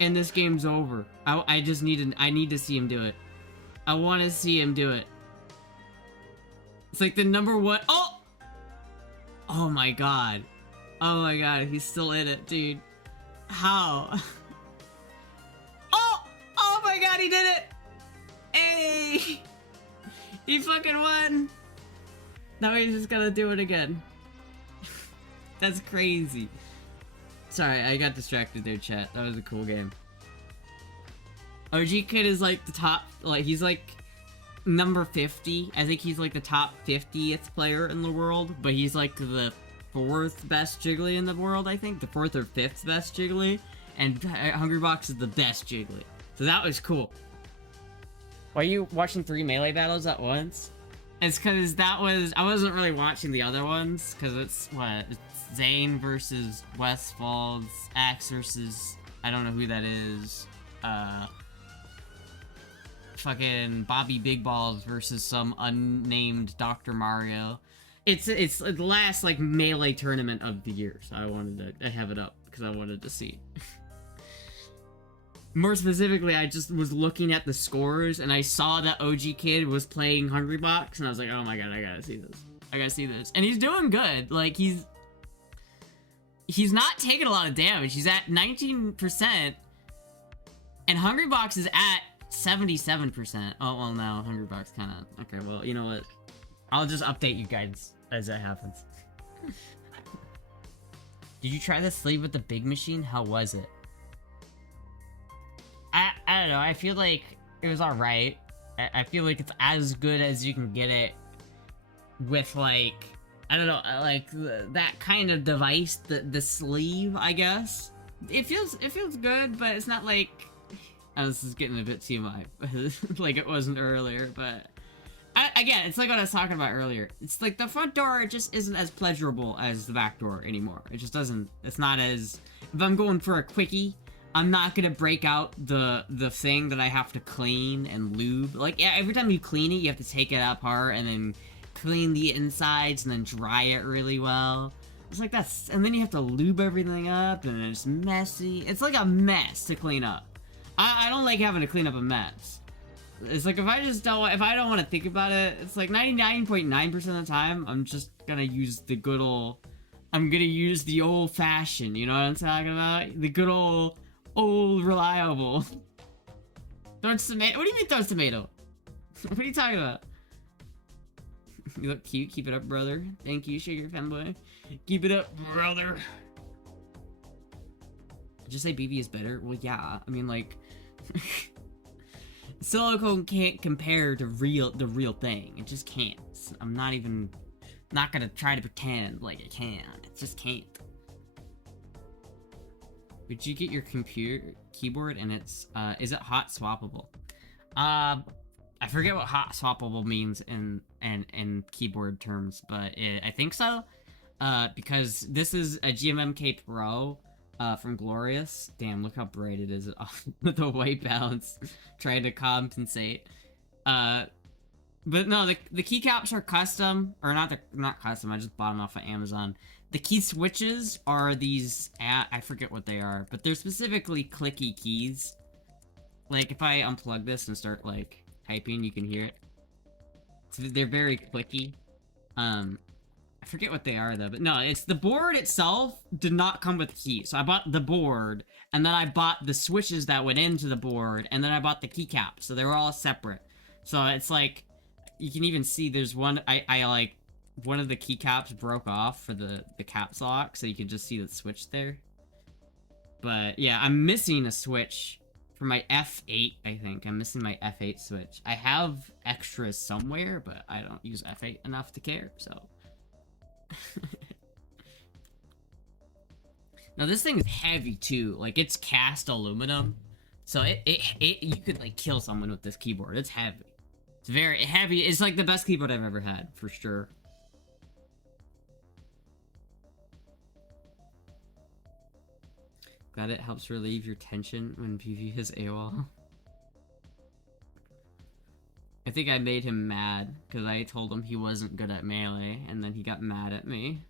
And this game's over. I need to see him do it. I want to see him do it. It's like the number one. Oh! Oh my god. Oh my god, he's still in it, dude. How? Oh! Oh my god, he did it! Hey! He fucking won! Now he's just gonna do it again. That's crazy. Sorry, I got distracted there, chat. That was a cool game. OG Kid is like the top, like, he's like number 50. I think he's like the top 50th player in the world, but he's like the 4th best Jiggly in the world, I think. The 4th or 5th best Jiggly. And Hungrybox is the best Jiggly. So that was cool. Why are you watching 3 melee battles at once? It's because I wasn't really watching the other ones, because it's, what, it's Zane versus Westfalls, Axe versus, I don't know who that is, fucking Bobby Big Balls versus some unnamed Dr. Mario. It's the last, like, melee tournament of the year, so I wanted to have it up, because I wanted to see. More specifically, I just was looking at the scores, and I saw that OG Kid was playing Hungrybox, and I was like, oh my god, I gotta see this. I gotta see this. And he's doing good. Like, he's not taking a lot of damage. He's at 19%, and Hungrybox is at 77%. Oh, well, no, Hungrybox kinda... Okay, well, you know what? I'll just update you guys as that happens. Did you try the sleeve with the big machine? How was it? I don't know, I feel like it was alright. I feel like it's as good as you can get it with, like, I don't know, like, that kind of device, the sleeve, I guess. It feels good, but it's not like... Oh, this is getting a bit TMI, like it wasn't earlier, but... Again, it's like what I was talking about earlier. It's like the front door just isn't as pleasurable as the back door anymore. It just doesn't, it's not as... If I'm going for a quickie, I'm not gonna break out the thing that I have to clean and lube. Like, yeah, every time you clean it, you have to take it apart and then clean the insides and then dry it really well. It's like that's, and then you have to lube everything up and it's messy. It's like a mess to clean up. I don't like having to clean up a mess. It's like if I don't want to think about it, it's like 99.9% of the time, I'm just gonna use the good old, I'm gonna use the old fashioned, you know what I'm talking about? The good old reliable. Throw tomato, what do you mean throw tomato? What are you talking about? You look cute, keep it up, brother. Thank you, Sugar Fanboy. Keep it up, brother. Did you say BB is better? Well, yeah, I mean, like... Silicone can't compare to the real thing. It just can't. I'm not gonna try to pretend like it can. It just can't. Would you get your keyboard and it's, is it hot swappable? I forget what hot swappable means in keyboard terms, but I think so. Because this is a GMMK Pro, from Glorious. Damn, look how bright it is with the white balance. Trying to compensate. But no, the keycaps are custom, or not custom, I just bought them off of Amazon. The key switches are these, I forget what they are, but they're specifically clicky keys. Like, if I unplug this and start, like, typing, you can hear it. So they're very clicky. I forget what they are, though, but no, it's the board itself did not come with a key. So I bought the board, and then I bought the switches that went into the board, and then I bought the keycaps, so they were all separate. So it's like, you can even see there's one, I like, one of the keycaps broke off for the caps lock, so you can just see the switch there. But yeah, I'm missing a switch For my F8, I think. I'm missing my F8 switch. I have extras somewhere, but I don't use F8 enough to care, so. Now, this thing is heavy, too. Like, it's cast aluminum. So, you could, like, kill someone with this keyboard. It's heavy. It's very heavy. It's, like, the best keyboard I've ever had, for sure. Glad it helps relieve your tension when PV has AWOL. I think I made him mad, because I told him he wasn't good at melee, and then he got mad at me.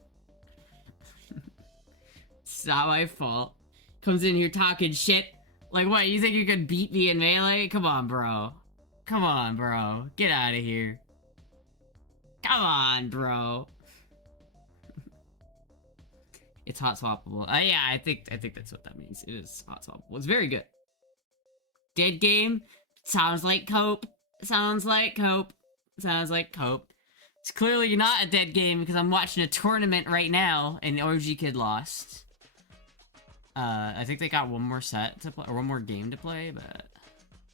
It's not my fault. Comes in here talking shit. Like, what, you think you could beat me in melee? Come on, bro. Come on, bro. Get out of here. Come on, bro. It's hot swappable. Yeah, I think that's what that means. It is hot swappable. It's very good. Dead game? Sounds like cope. Sounds like cope. Sounds like cope. It's clearly not a dead game because I'm watching a tournament right now and OG Kid lost. I think they got one more set to play, or one more game to play, but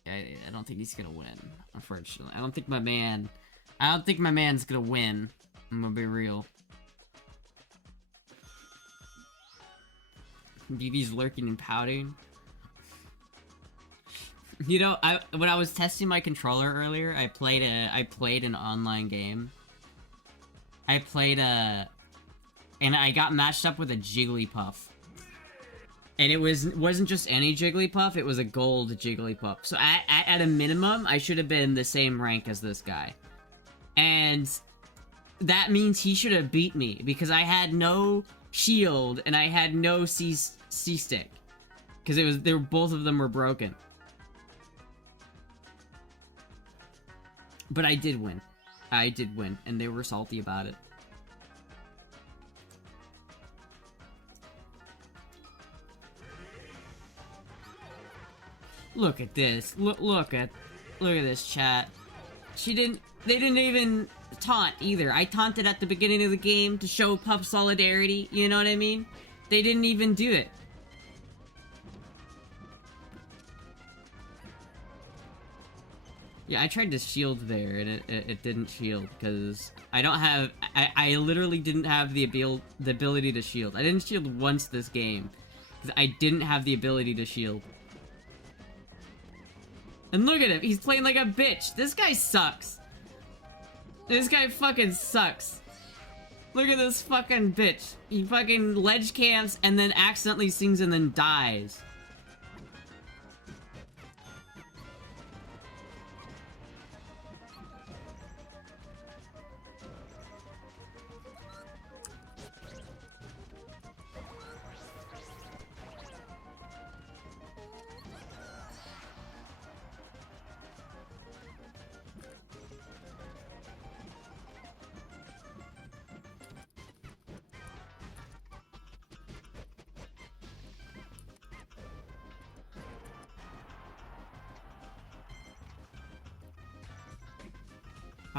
I don't think he's gonna win, unfortunately. I don't think my man's gonna win. I'm gonna be real. BB's lurking and pouting. You know, when I was testing my controller earlier, I played an online game. And I got matched up with a Jigglypuff. And it wasn't just any Jigglypuff, it was a gold Jigglypuff. So at a minimum, I should have been the same rank as this guy. And that means he should have beat me, because I had no shield and I had no C-stick. Because both of them were broken. But I did win. I did win, and they were salty about it. Look at this. Look at this, chat. They didn't even taunt either. I taunted at the beginning of the game to show Puff solidarity, you know what I mean? They didn't even do it. Yeah, I tried to shield there, and it didn't shield, because I literally didn't have the ability to shield. I didn't shield once this game, because I didn't have the ability to shield. And look at him, he's playing like a bitch. This guy sucks. This guy fucking sucks. Look at this fucking bitch. He fucking ledge camps and then accidentally sings and then dies.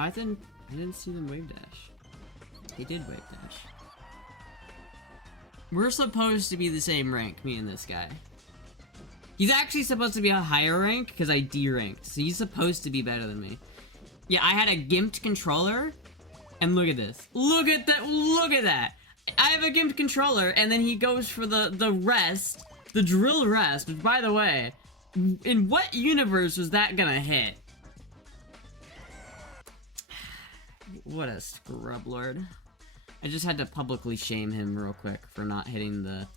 I didn't see them wave dash. They did wave dash. We're supposed to be the same rank, me and this guy. He's actually supposed to be a higher rank, because I D-ranked, so he's supposed to be better than me. Yeah, I had a gimped controller, and look at this. Look at that, look at that! I have a gimped controller, and then he goes for the rest, the drill rest, which, by the way, in what universe was that gonna hit? What a scrub lord. I just had to publicly shame him real quick for not hitting the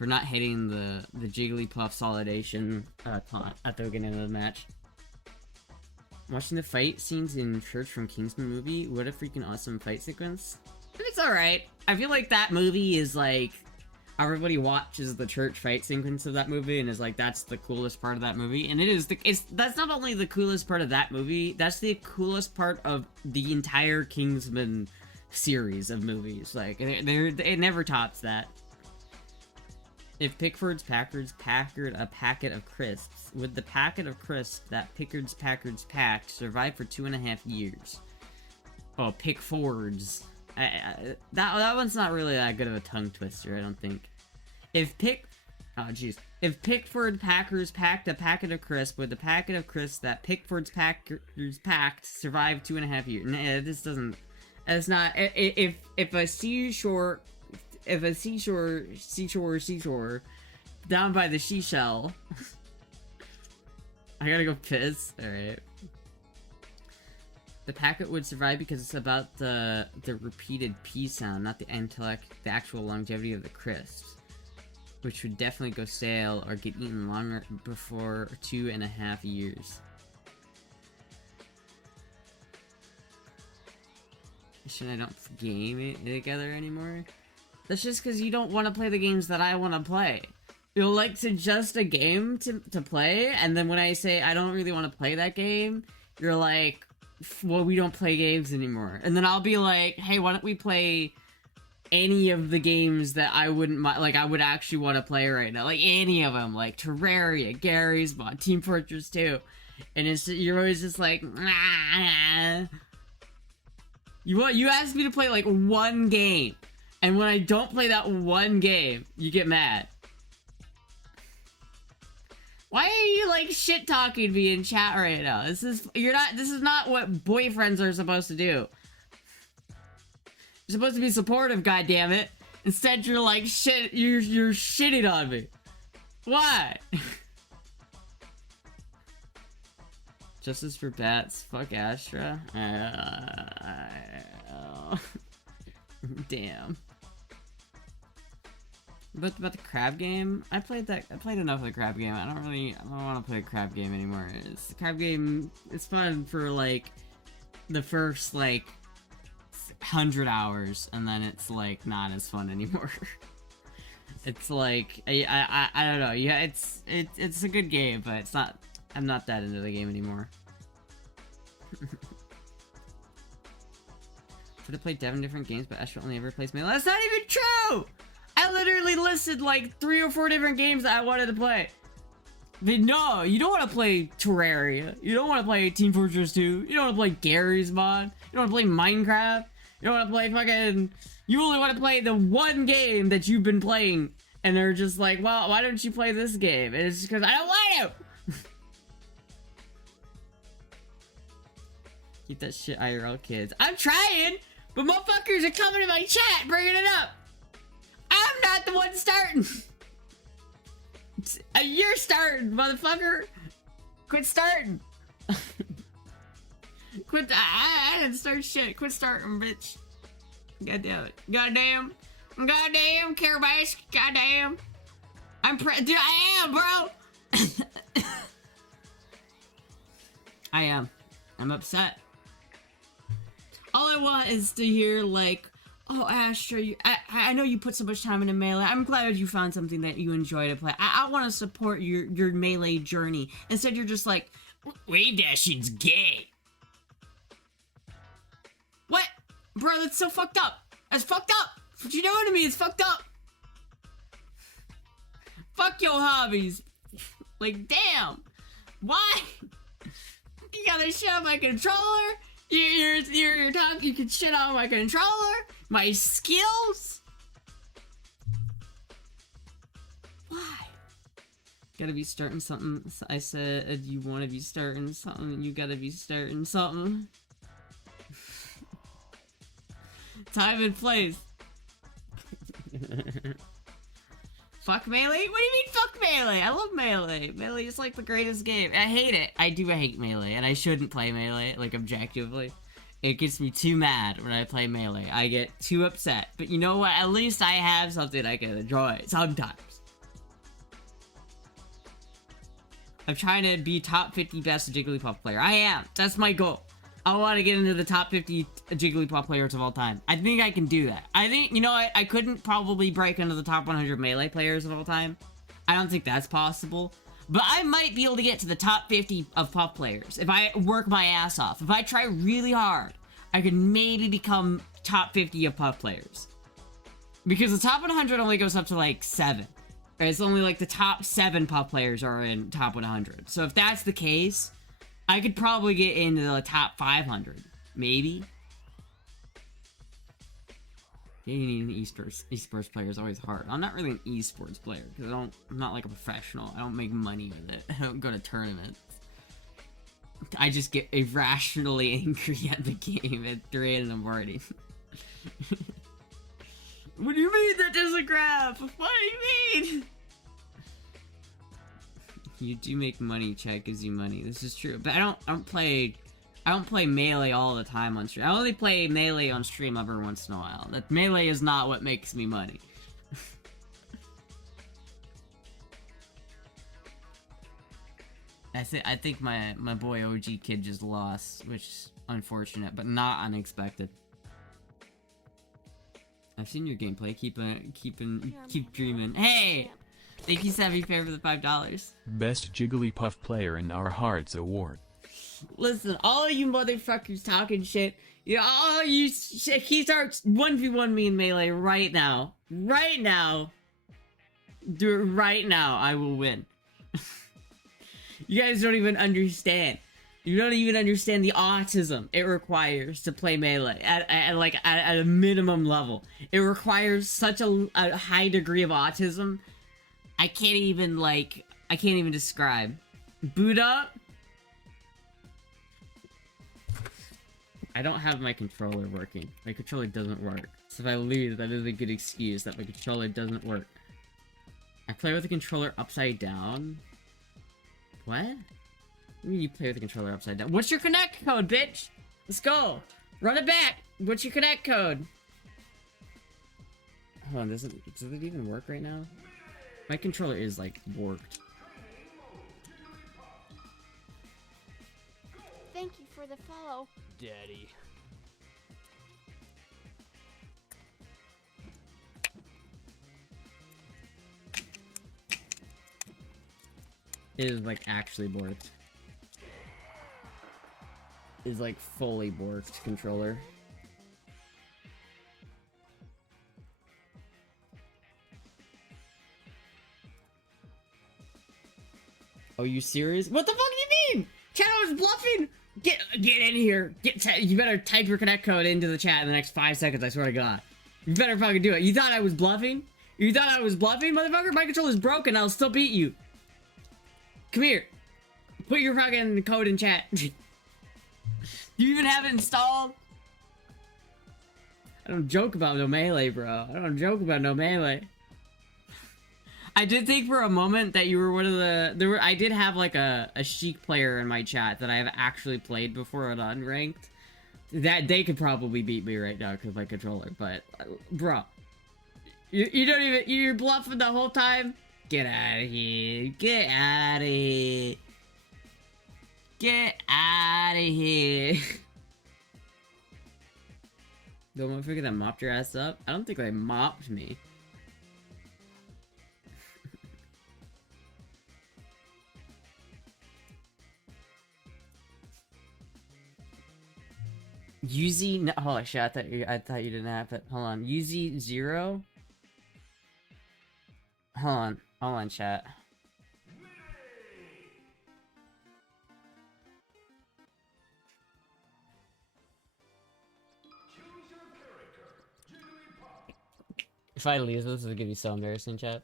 Jigglypuff solidation taunt at the beginning of the match. Watching the fight scenes in Church from Kingsman movie, what a freaking awesome fight sequence. It's alright. I feel like that movie is like, everybody watches the church fight sequence of that movie and is like, that's the coolest part of that movie. And that's not only the coolest part of that movie, that's the coolest part of the entire Kingsman series of movies. Like, it never tops that. If Pickford's Packard a packet of crisps, would the packet of crisps that Pickard's packed survive for 2.5 years? Oh, Pickford's. That one's not really that good of a tongue twister, I don't think. Oh, jeez. if Pickford Packers packed a packet of crisp with the packet of crisp that Pickford's Packers packed survived 2.5 years. Nah, this doesn't. It's not. If a seashore down by the seashell. I gotta go piss. All right. The packet would survive because it's about the repeated P sound, not the actual longevity of the crisps, which would definitely go stale or get eaten longer before 2.5 years. Should I don't game it together anymore? That's just because you don't want to play the games that I want to play. You'll like suggest a game to play, and then when I say I don't really want to play that game, you're like, well, we don't play games anymore. And then I'll be like, hey, why don't we play any of the games that I wouldn't like I would actually want to play right now, like any of them, like Terraria, Gary's Mod, Team Fortress 2, and you're always just like, nah. You asked me to play like one game, and when I don't play that one game, you get mad. Why are you like shit talking me in chat right now? This is not what boyfriends are supposed to do. You're supposed to be supportive, goddammit. Instead you're like shit, you're shitting on me. Why? Justice for bats, fuck Astra. Damn. But about the crab game, I played enough of the crab game. I don't want to play a crab game anymore. The crab game, it's fun for like the first like 100 hours, and then it's like not as fun anymore. It's like I don't know. Yeah, it's a good game, but it's not. I'm not that into the game anymore. Should have played 7 different games, but Astra only ever plays Melee. That's not even true! I literally listed like 3 or 4 different games that I wanted to play. But no, you don't want to play Terraria. You don't want to play Team Fortress 2. You don't want to play Gary's Mod. You don't want to play Minecraft. You don't want to play fucking... You only want to play the one game that you've been playing. And they're just like, well, why don't you play this game? And it's just because I don't want to! Keep that shit IRL, kids. I'm trying! But motherfuckers are coming to my chat bringing it up! I'm not the one starting! You're starting, motherfucker! Quit starting! Quit. I didn't start shit. Quit starting, bitch. God damn it. Goddamn. Goddamn, Carabash. Goddamn. Dude, I am, bro! I am. I'm upset. All I want is to hear, like, oh, Astra, I know you put so much time into Melee. I'm glad you found something that you enjoy to play. I want to support your Melee journey. Instead, you're just like, wave dashing's gay. What? Bro, that's so fucked up. That's fucked up. What you doing to me is fucked up. Fuck your hobbies. Like, damn. Why? You gotta shit on my controller? You're talking, you can shit on my controller? My skills? Why? Gotta be starting something. I said you want to be starting something. You gotta be starting something. Time and place. Fuck Melee? What do you mean fuck Melee? I love Melee. Melee is like the greatest game. I hate it. I hate Melee, and I shouldn't play Melee, like objectively. It gets me too mad when I play Melee. I get too upset. But you know what? At least I have something I can enjoy sometimes. I'm trying to be top 50 best Jigglypuff player. I am. That's my goal. I want to get into the top 50 Jigglypuff players of all time. I think I can do that. I think, you know, I couldn't probably break into the top 100 Melee players of all time. I don't think that's possible. But I might be able to get to the top 50 of Puff players if I work my ass off. If I try really hard, I could maybe become top 50 of Puff players. Because the top 100 only goes up to like 7. It's only like the top 7 Puff players are in top 100. So if that's the case, I could probably get into the top 500. Maybe. Getting an esports player is always hard. I'm not really an esports player because I'm not like a professional. I don't make money with it. I don't go to tournaments. I just get irrationally angry at the game at 3 in the morning. What do you mean that doesn't grab? What do you mean? You do make money, chat gives you money. This is true, but I don't play Melee all the time on stream. I only play Melee on stream every once in a while. That Melee is not what makes me money. I think my boy OG kid just lost, which is unfortunate, but not unexpected. I've seen your gameplay. Keep dreaming. Hey, thank you, Savvy Fair, for the $5. Best Jigglypuff player in our hearts award. Listen, all of you motherfuckers talking shit. You know, all you shit. He starts 1v1 me in Melee right now. Right now. Do it right now. I will win. You guys don't even understand. You don't even understand the autism it requires to play Melee at a minimum level. It requires such a high degree of autism. I can't even describe. Boot up. I don't have my controller working. My controller doesn't work. So if I lose, that is a good excuse that my controller doesn't work. I play with the controller upside down. What? What do you mean you play with the controller upside down? What's your connect code, bitch? Let's go. Run it back. What's your connect code? Hold on, does it even work right now? My controller is like borked. Thank you for the follow. Daddy. It is like actually borked. It is like fully borked controller. Oh, you serious? What the fuck do you mean? Chat, I was bluffing! Get in here! You better type your connect code into the chat in the next 5 seconds, I swear to God. You better fucking do it. You thought I was bluffing? You thought I was bluffing, motherfucker? My controller's broken, I'll still beat you. Come here. Put your fucking code in chat. Do you even have it installed? I don't joke about no Melee, bro. I don't joke about no Melee. I did think for a moment that you were one of the... I did have like a Sheik player in my chat that I have actually played before on unranked. That they could probably beat me right now because my controller, but... bro. You don't even... You're bluffing the whole time? Get out of here. Get out of here. Get out of here. The motherfucker that mopped your ass up? I don't think they mopped me. UZ, no, holy shit, I thought you didn't have it. Hold on, UZ 0? Hold on, chat. If I lose this, it's gonna be so embarrassing, chat.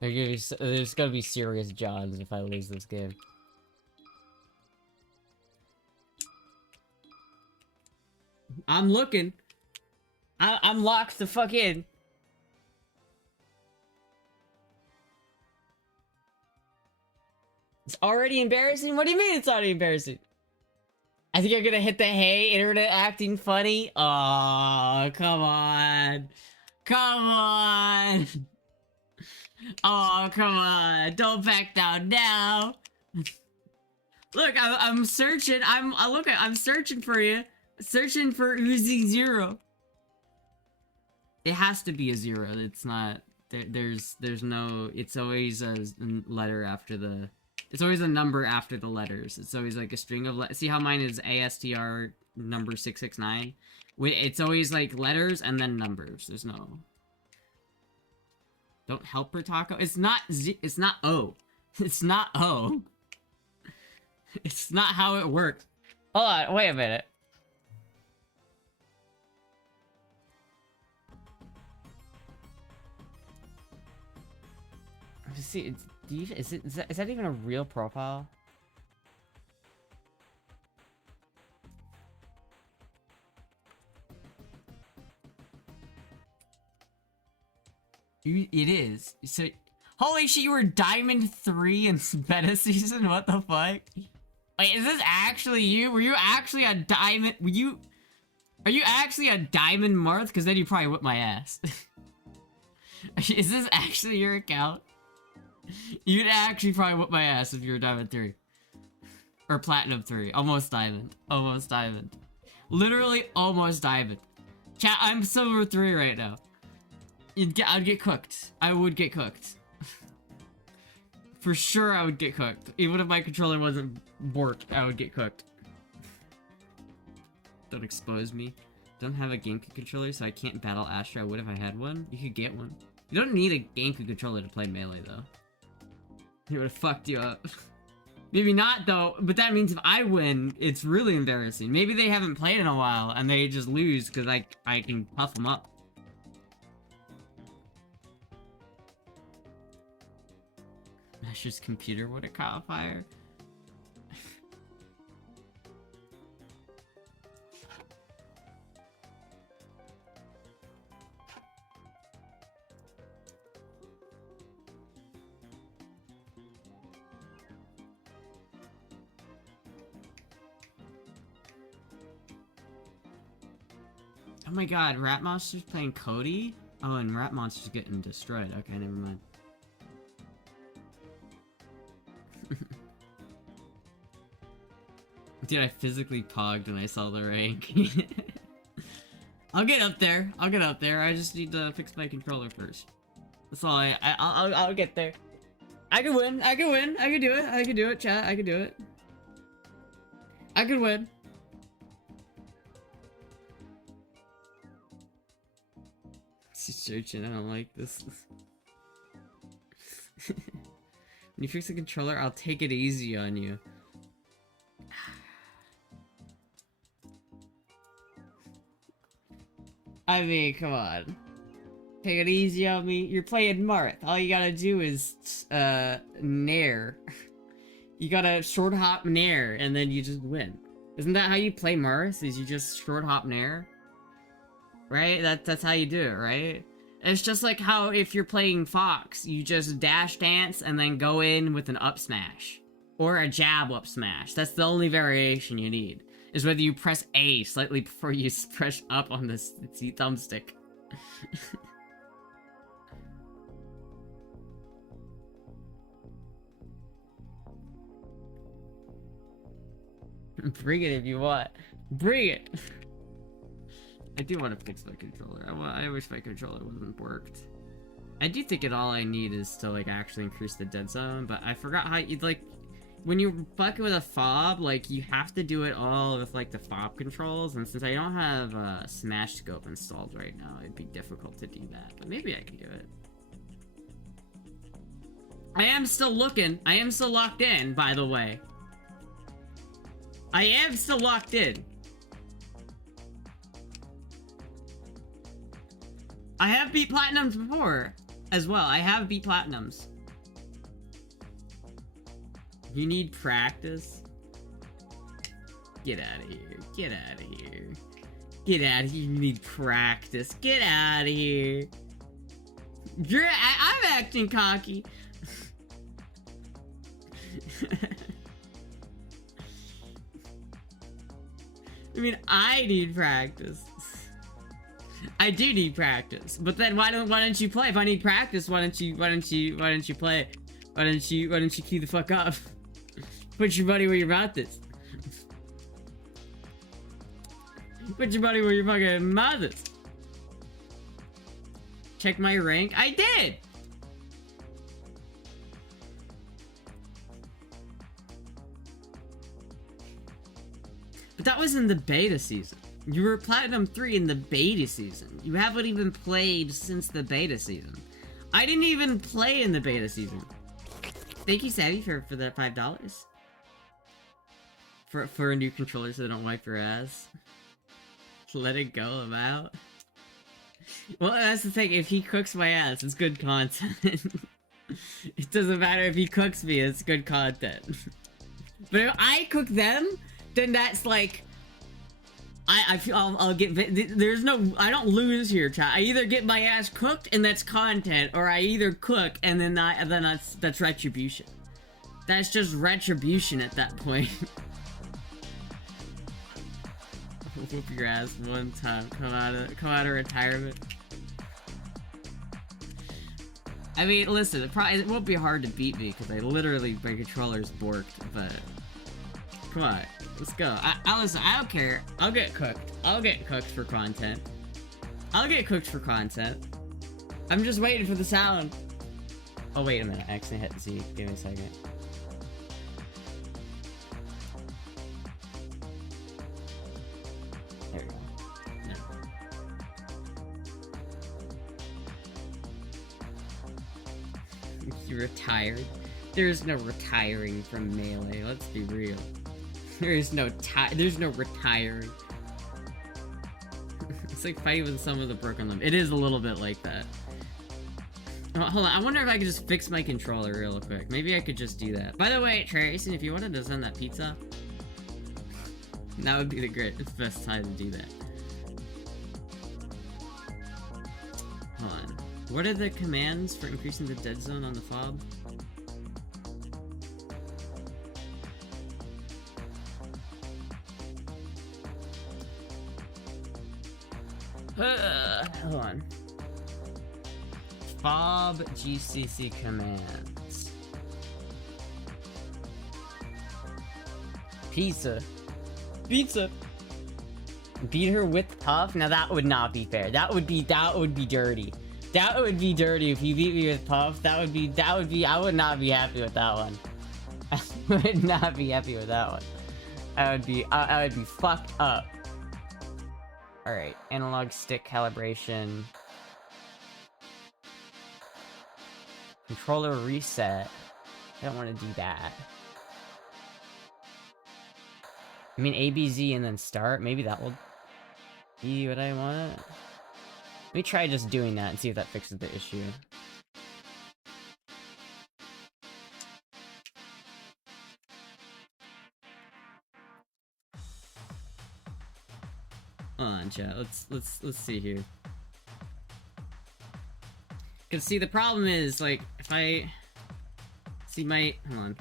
There's gonna be serious Johns if I lose this game. I'm looking. I'm locked the fuck in. It's already embarrassing? What do you mean it's already embarrassing? I think I'm gonna hit the hey, internet acting funny. Oh, come on. Come on. Oh, come on. Don't back down now. Look, I'm searching. I'm searching for you. Searching for Uzi 0. It has to be a 0. It's not. There's no. It's always a letter after the. It's always a number after the letters. It's always like a string of see how mine is ASTR number 669. It's always like letters and then numbers. There's no. Don't help her, Taco. It's not it's not O. It's not O. It's not how it works. Hold on. Wait a minute. See, is that even a real profile? It is. So, holy shit, you were Diamond 3 in beta season? What the fuck? Wait, is this actually you? Were you actually a Diamond? Are you actually a Diamond Marth? Because then you probably whip my ass. Is this actually your account? You'd actually probably whip my ass if you were Diamond 3. Or Platinum 3. Almost Diamond. Almost Diamond. Literally almost Diamond. Chat, I'm Silver 3 right now. I'd get cooked. I would get cooked. For sure I would get cooked. Even if my controller wasn't borked, I would get cooked. Don't expose me. Don't have a GameCube controller, so I can't battle Astra. I would if I had one. You could get one. You don't need a GameCube controller to play Melee, though. It would have fucked you up. Maybe not, though, but that means if I win, it's really embarrassing. Maybe they haven't played in a while, and they just lose, because I can puff them up. Asher's computer would have caught fire. Oh my god, Rat Monster's playing Cody? Oh, and Rat Monster's getting destroyed. Okay, never mind. Dude, I physically pogged when I saw the rank. I'll get up there. I'll get up there. I just need to fix my controller first. That's all I'll get there. I can win. I can win. I can do it. I can do it, chat. I can do it. I can win. She's searching. I don't like this. When you fix the controller, I'll take it easy on you. I mean, come on. Take it easy on me. You're playing Marth. All you gotta do is, Nair. You gotta short hop Nair, and then you just win. Isn't that how you play Marth? Is you just short hop Nair? Right? That's how you do it, right? It's just like how if you're playing Fox, you just dash dance and then go in with an up smash. Or a jab up smash. That's the only variation you need. Is whether you press A slightly before you press up on this thumbstick. Bring it if you want. Bring it! I do want to fix my controller. I wish my controller wasn't borked. I do think all I need is to, like, actually increase the dead zone, but I forgot how you, like, when you're fucking with a fob, like, you have to do it all with, like, the fob controls, and since I don't have Smash Scope installed right now, it'd be difficult to do that, but maybe I can do it. I am still looking. I am still locked in, by the way. I am still locked in. I have beat Platinums before, as well. I have beat Platinums. You need practice? Get out of here. Get out of here. Get out of here. You need practice. Get out of here. I'm acting cocky. I mean, I need practice. I do need practice, but then why don't you play? If I need practice, why don't you play? Why don't you key the fuck up? Put your money where your mouth is. Put your money where your fucking mouth is. Check my rank. I did. But that was in the beta season. You were Platinum 3 in the beta season. You haven't even played since the beta season. I didn't even play in the beta season. Thank you, Savvy, for that $5. For a new controller so they don't wipe your ass. Let it go, I'm out. Well, that's the thing. If he cooks my ass, it's good content. It doesn't matter if he cooks me, it's good content. But if I cook them, then that's like... I feel I'll get... There's no... I don't lose here, chat. I either get my ass cooked and that's content, or I either cook and then that's retribution. That's just retribution at that point. Whoop your ass one time. Come out of retirement. I mean, listen, it won't be hard to beat me because I literally, my controller's borked, but come on, let's go. Listen, I don't care. I'll get cooked. I'll get cooked for content. I'll get cooked for content. I'm just waiting for the sound. Oh, wait a minute. I accidentally hit Z. Give me a second. There we go. No. You retired? There's no retiring from Melee, let's be real. There's no retiring. It's like fighting with some of the broken limb. It is a little bit like that. Oh, hold on, I wonder if I could just fix my controller real quick. Maybe I could just do that. By the way, Trayson, if you wanted to send that pizza, that would be the best time to do that. Hold on. What are the commands for increasing the dead zone on the fob? Hold on. Fob GCC commands. Pizza. Pizza. Beat her with Puff? Now that would not be fair. That would be dirty. That would be dirty if you beat me with Puff. That would be, I would not be happy with that one. I would not be happy with that one. I would be fucked up. Alright, analog stick calibration. Controller reset. I don't want to do that. I mean, ABZ and then start. Maybe that will be what I want. Let me try just doing that and see if that fixes the issue. Hold on, chat. Let's see here. Cause see, the problem is like if I see my hold on.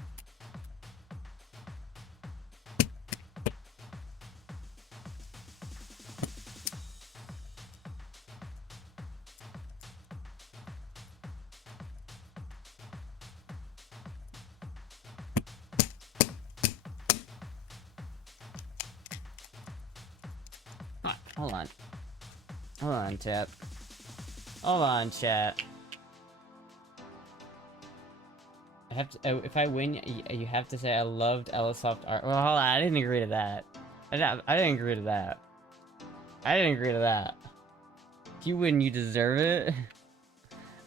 Hold on. Hold on, chat. Hold on, chat. I have to. If I win, you have to say I loved Ellisoft art. Well, hold on. I didn't agree to that. I didn't agree to that. I didn't agree to that. If you win, you deserve it.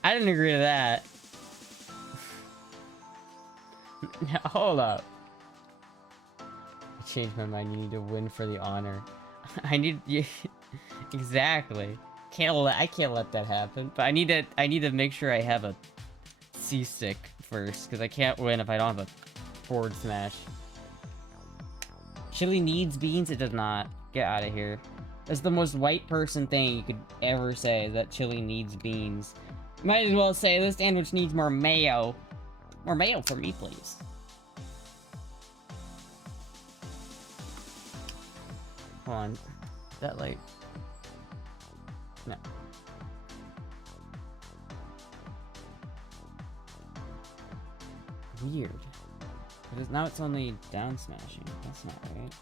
I didn't agree to that. Now, hold up. I changed my mind. You need to win for the honor. I need you. Exactly. I can't let that happen. But I need to make sure I have a C-stick first, because I can't win if I don't have a forward smash. Chili needs beans? It does not. Get out of here. That's the most white person thing you could ever say, that chili needs beans. Might as well say this sandwich needs more mayo. More mayo for me, please. Hold on. Is that like... No. Weird. Because now it's only down smashing. That's not right.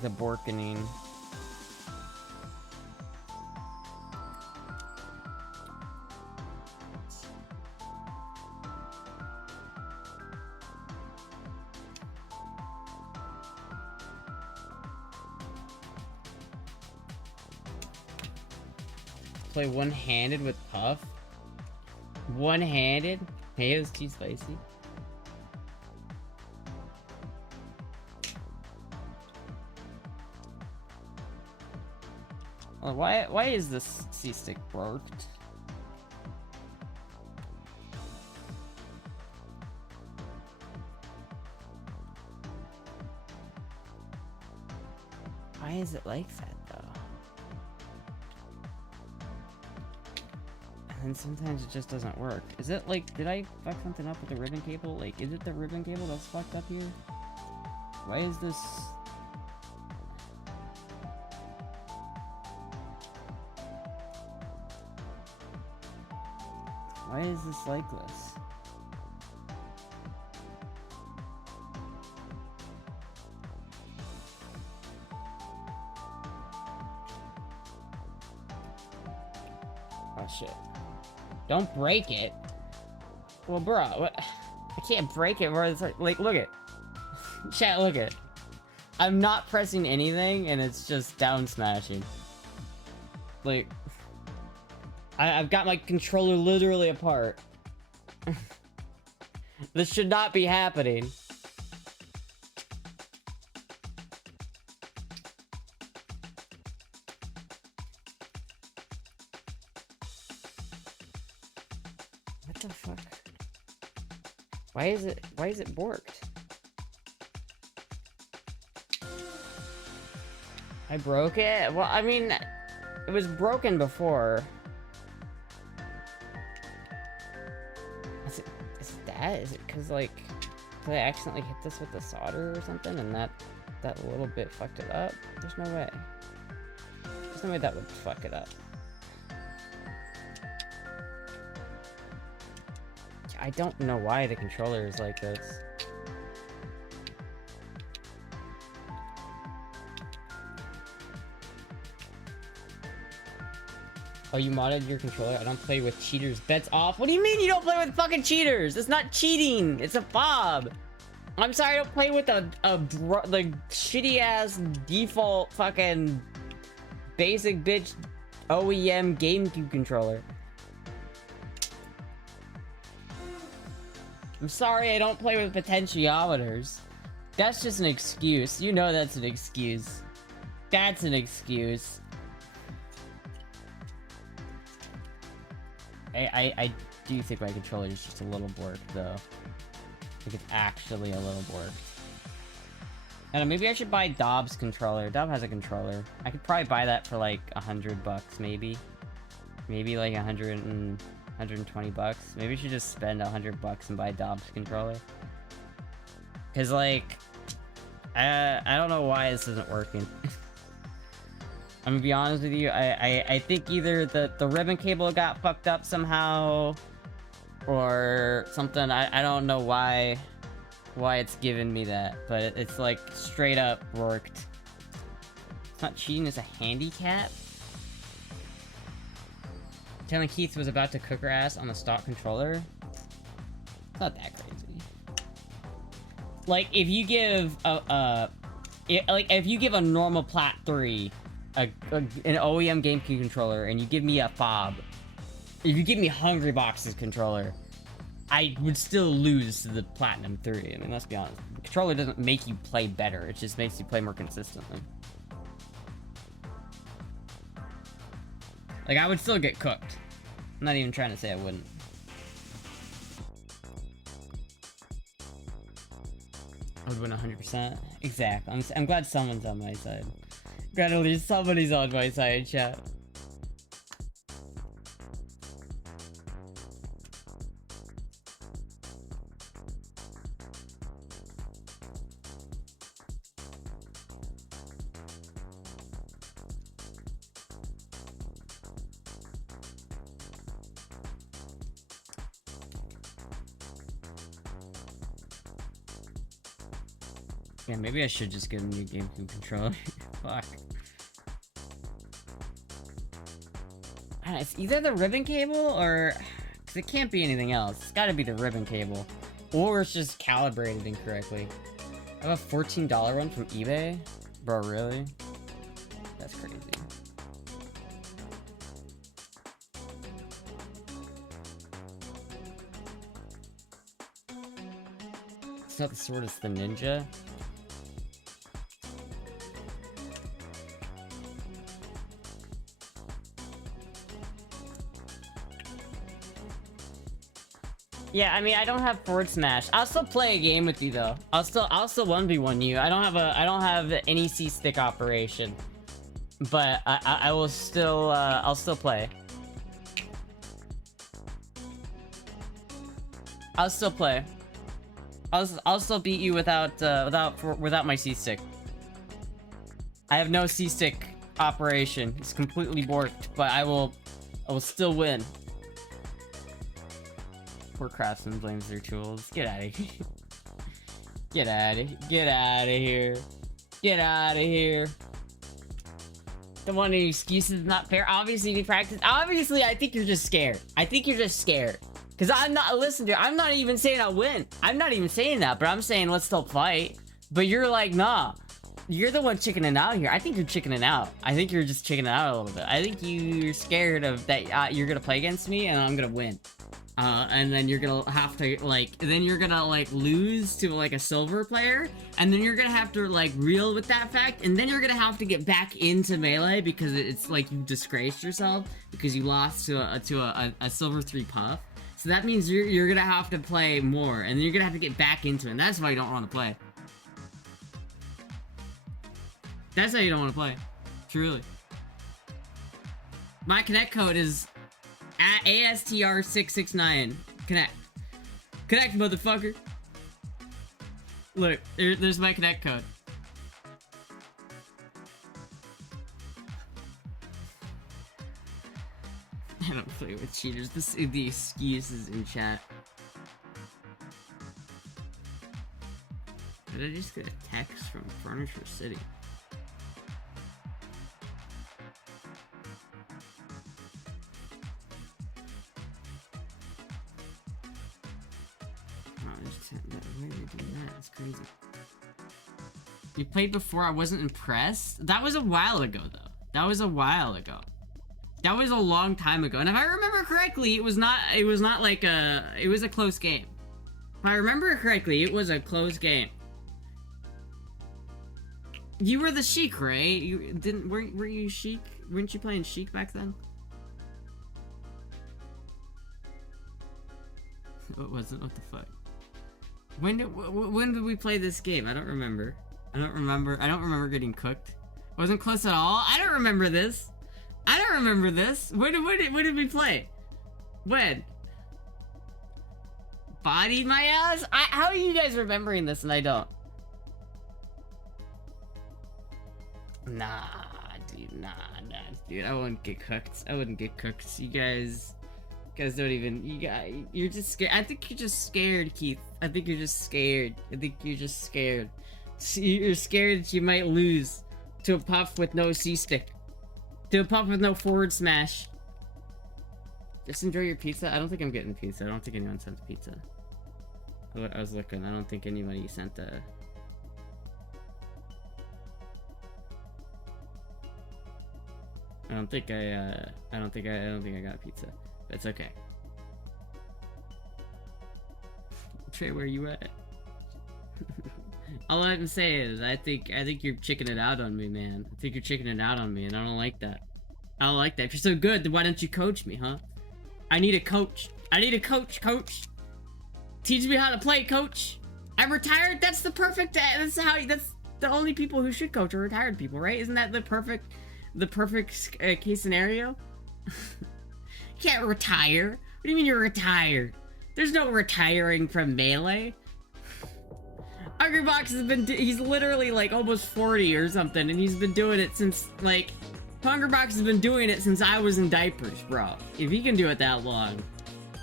The Borkening. play one-handed with Puff? One-handed? Hey, it was too spicy. Well, why is this C-stick broke? Why is it like that, though? And then sometimes it just doesn't work. Is it like, did I fuck something up with the ribbon cable? Like, is it the ribbon cable that's fucked up here? Why is this... Why is this like this? Oh shit. Don't break it. Well, bro, what? I can't break it, bro. It's like look it. Chat, look it. I'm not pressing anything and it's just down smashing. Like... I've got my controller literally apart. This should not be happening. What the fuck? Why is it borked? I broke it? Well, I mean, it was broken before. Is it because, like, did I accidentally hit this with the solder or something and that little bit fucked it up? There's no way. There's no way that would fuck it up. I don't know why the controller is like this. Oh, you modded your controller? I don't play with cheaters. Bets off? What do you mean you don't play with fucking cheaters? It's not cheating. It's a fob. I'm sorry, I don't play with like shitty ass default fucking basic bitch OEM GameCube controller. I'm sorry, I don't play with potentiometers. That's just an excuse. You know that's an excuse. That's an excuse. I do think my controller is just a little borked, though. I think it's actually a little borked. I don't know, maybe I should buy Dobbs' controller. Dobb has a controller. I could probably buy that for like $100, maybe. Maybe like 120 bucks. Maybe I should just spend $100 and buy Dobbs' controller. Cause like, I don't know why this isn't working. I'm gonna be honest with you, I think either the ribbon cable got fucked up somehow, or something. I don't know why it's giving me that, but it's like straight up worked. It's not cheating, it's a handicap. Telling Keith was about to cook her ass on the stock controller. It's not that crazy. Like if you give if you give a normal Plat 3 an OEM GameCube controller and you give me a fob, if you give me Hungry Box's controller, I would still lose to the Platinum 3. I mean, let's be honest. The controller doesn't make you play better, it just makes you play more consistently. Like, I would still get cooked. I'm not even trying to say I wouldn't. I would win 100%. Exactly. I'm glad someone's on my side. Glad at least somebody's on my side, chat. Yeah, maybe I should just get a new GameCube controller. Fuck. I don't know, it's either the ribbon cable or... Because it can't be anything else. It's gotta be the ribbon cable. Or it's just calibrated incorrectly. I have a $14 one from eBay? Bro, really? That's crazy. it's not the sword, it's the ninja. Yeah, I mean, I don't have forward smash. I'll still play a game with you though. I'll still 1v1 you. I don't have any C-stick operation. But I will still I'll still play. I'll still play. I'll still beat you without my C-stick. I have no C-stick operation. It's completely borked, but I will still win. Poor craftsman blames their tools. Get out of here. Get out of here. Get out of here. Don't want any excuses, not fair. Obviously, you practice. Obviously, I think you're just scared. I think you're just scared. Because I'm not, listen, dude, I'm not even saying I'll win. I'm not even saying that, but I'm saying let's still fight. But you're like, nah. You're the one chickening out here. I think you're chickening out. I think you're just chickening out a little bit. I think you're scared of that you're gonna play against me and I'm gonna win. And then you're gonna have to, like, then you're gonna, like, lose to, like, a silver player, and then you're gonna have to, like, reel with that fact, and then you're gonna have to get back into melee because it's like you disgraced yourself because you lost to a silver 3 puff. So that means you're gonna have to play more, and then you're gonna have to get back into it, and that's why you don't want to play. That's how you don't want to play. Truly. My connect code is at ASTR669. Connect. Connect, motherfucker. Look, there's my connect code. I don't play with cheaters. The excuses in chat. Did I just get a text from Furniture City? Why are they doing that? That's crazy. You played before, I wasn't impressed? That was a while ago, though. That was a while ago. That was a long time ago. And if I remember correctly, it was not like it was a close game. If I remember correctly, it was a close game. You were the Sheik, right? Were you Sheik? Weren't you playing Sheik back then? What was it? What the fuck? When did we play this game? I don't remember. I don't remember getting cooked. Wasn't close at all. I don't remember this. I don't remember this. When did we play? When? Bodied my ass? How are you guys remembering this and I don't? Nah, dude. I wouldn't get cooked. I wouldn't get cooked. You guys don't even. You're just scared. I think you're just scared, Keith. I think you're just scared. You're scared that you might lose to a puff with no C-stick. To a puff with no forward smash. Just enjoy your pizza. I don't think I'm getting pizza. I don't think anyone sent pizza. I was looking. I don't think anybody sent a... I don't think I got pizza. But it's okay. Trey, where you at? All I can say is I think you're chickening it out on me, man. I think you're chickening it out on me, and I don't like that. I don't like that. If you're so good, then why don't you coach me, huh? I need a coach. I need a coach. Teach me how to play, coach. I'm retired. That's the perfect. That's the only people who should coach are retired people, right? Isn't that the perfect case scenario? Can't retire. What do you mean you're retired? There's no retiring from Melee. Hungrybox has been, he's literally like almost 40 or something, and he's been doing it since, like, Hungrybox has been doing it since I was in diapers, bro. If he can do it that long,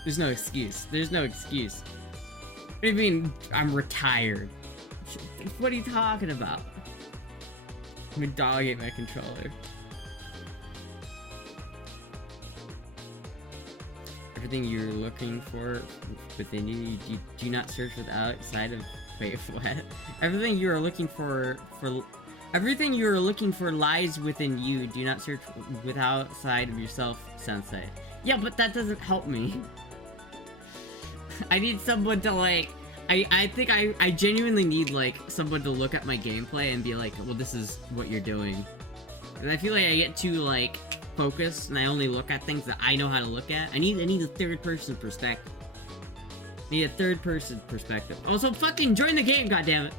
there's no excuse. There's no excuse. What do you mean I'm retired? What are you talking about? I'm a dog ate my controller. Everything you're looking for within you do not search outside of. Wait, what? Everything you are looking for lies within you. Do not search outside of yourself, Sensei. Yeah, but that doesn't help me. I need someone to, like, I think I genuinely need, like, someone to look at my gameplay and be like, well, this is what you're doing. And I feel like I get too, like, focused, and I only look at things that I know how to look at. I need a third-person perspective. Need a third-person perspective. Also, fucking join the game, goddammit!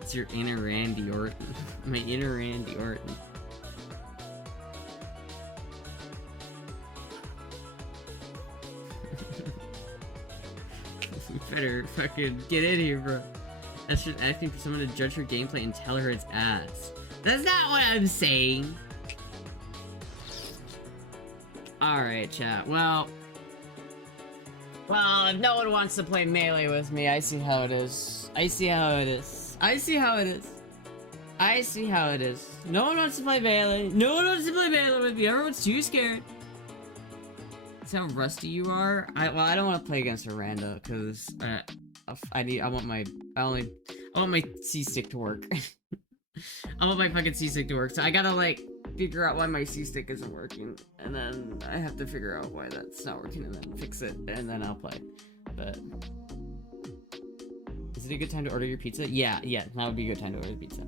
It's your inner Randy Orton. My inner Randy Orton. You better fucking get in here, bro. That's just asking for someone to judge her gameplay and tell her it's ass. That's not what I'm saying! Alright, chat. Well, if no one wants to play Melee with me, I see how it is. I see how it is. I see how it is. I see how it is. No one wants to play Melee. No one wants to play Melee with me. Everyone's too scared. That's how rusty you are. I don't want to play against Aranda because I want my C-stick to work. I want my fucking C-stick to work. So I gotta like figure out why my C-stick isn't working, and then I have to figure out why that's not working, and then fix it, and then I'll play. But is it a good time to order your pizza? Yeah, that would be a good time to order the pizza.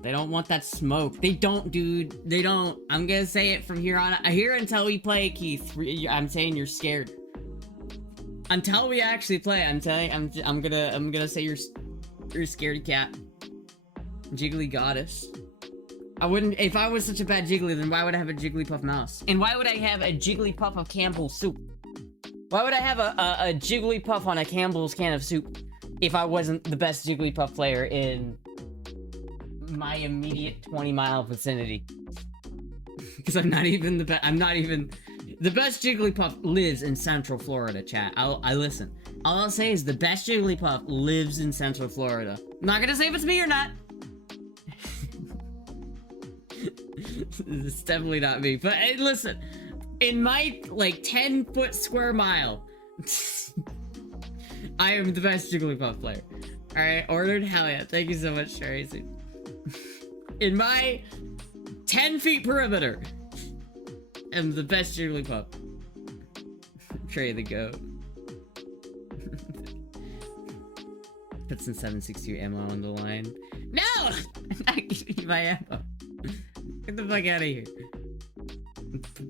They don't want that smoke. They don't, dude. They don't. I'm gonna say it from here on. Here until we play, Keith. I'm saying you're scared. Until we actually play, I'm telling. I'm gonna say you're a scaredy cat. Jiggly goddess. I wouldn't. If I was such a bad Jiggly, then why would I have a Jigglypuff mouse? And why would I have a Jigglypuff of Campbell's soup? Why would I have a Jigglypuff on a Campbell's can of soup if I wasn't the best Jigglypuff player in my immediate 20-mile vicinity? Because I'm not even the best. I'm not even the best. Jigglypuff lives in Central Florida, chat. I listen. All I'll say is the best Jigglypuff lives in Central Florida. I'm not gonna say if it's me or not. It's definitely not me. But hey, listen, in my like 10-foot square mile, I am the best Jigglypuff player. All right, ordered. Hell yeah! Thank you so much, Tracy. In my 10 feet perimeter, I'm the best Jigglypuff. Trey the goat. Put some 7.62 ammo on the line. No! I'm not giving you my ammo. Get the fuck out of here.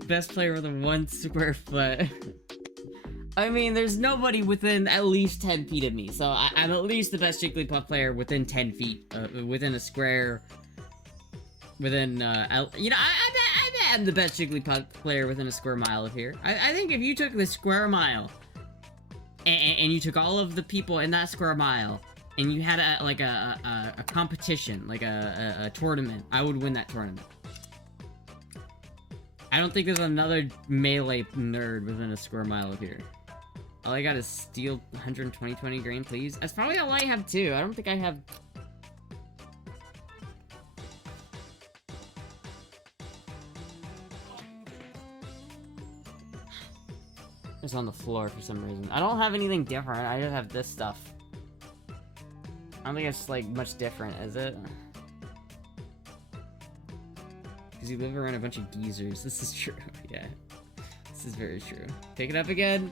Best player with a 1 square foot. I mean, there's nobody within at least 10 feet of me, so I'm at least the best Jigglypuff player within 10 feet, within a square, within, you know, I bet I'm the best Jigglypuff player within a square mile of here. I think if you took the square mile, and you took all of the people in that square mile, and you had a competition, like a tournament, I would win that tournament. I don't think there's another Melee nerd within a square mile of here. All I got is steel 120 grain, please. That's probably all I have too. I don't think I have. It's on the floor for some reason. I don't have anything different. I just have this stuff. I don't think it's like much different, is it? Because you live around a bunch of geezers. This is true. Yeah. This is very true. Pick it up again.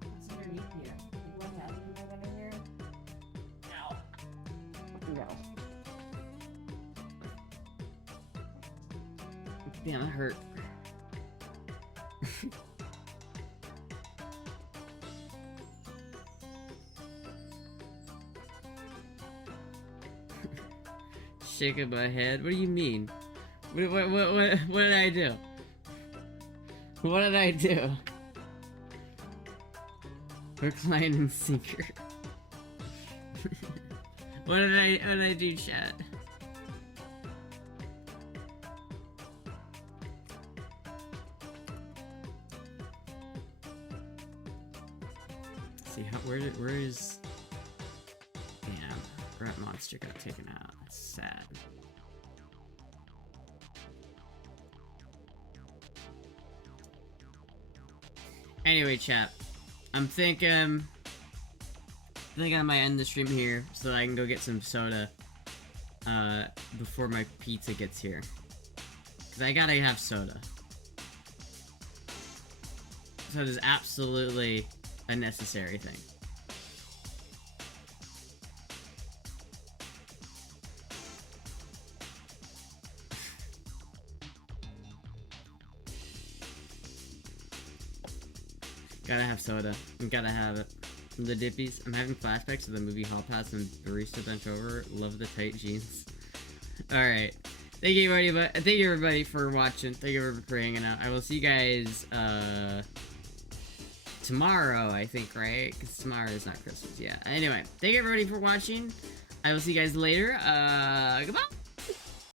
What's underneath here? What has anything under here? Ow. No. Damn, that hurt. Shaking my head. What do you mean? What did I do? What did I do? Recline and sinker. What did I do, chat? See how where is? Damn, Grunt Monster got taken out. That's sad. Anyway, chat, I'm thinking I might end the stream here so that I can go get some soda before my pizza gets here. Cause I gotta have soda. So it is absolutely a necessary thing. Gotta have soda. Gotta have it. The dippies. I'm having flashbacks of the movie Hall Pass and barista bent over. Love the tight jeans. Alright. Thank you everybody for watching. Thank you everybody for hanging out. I will see you guys tomorrow, I think, right? Because tomorrow is not Christmas. Yeah. Anyway, thank you everybody for watching. I will see you guys later. Goodbye.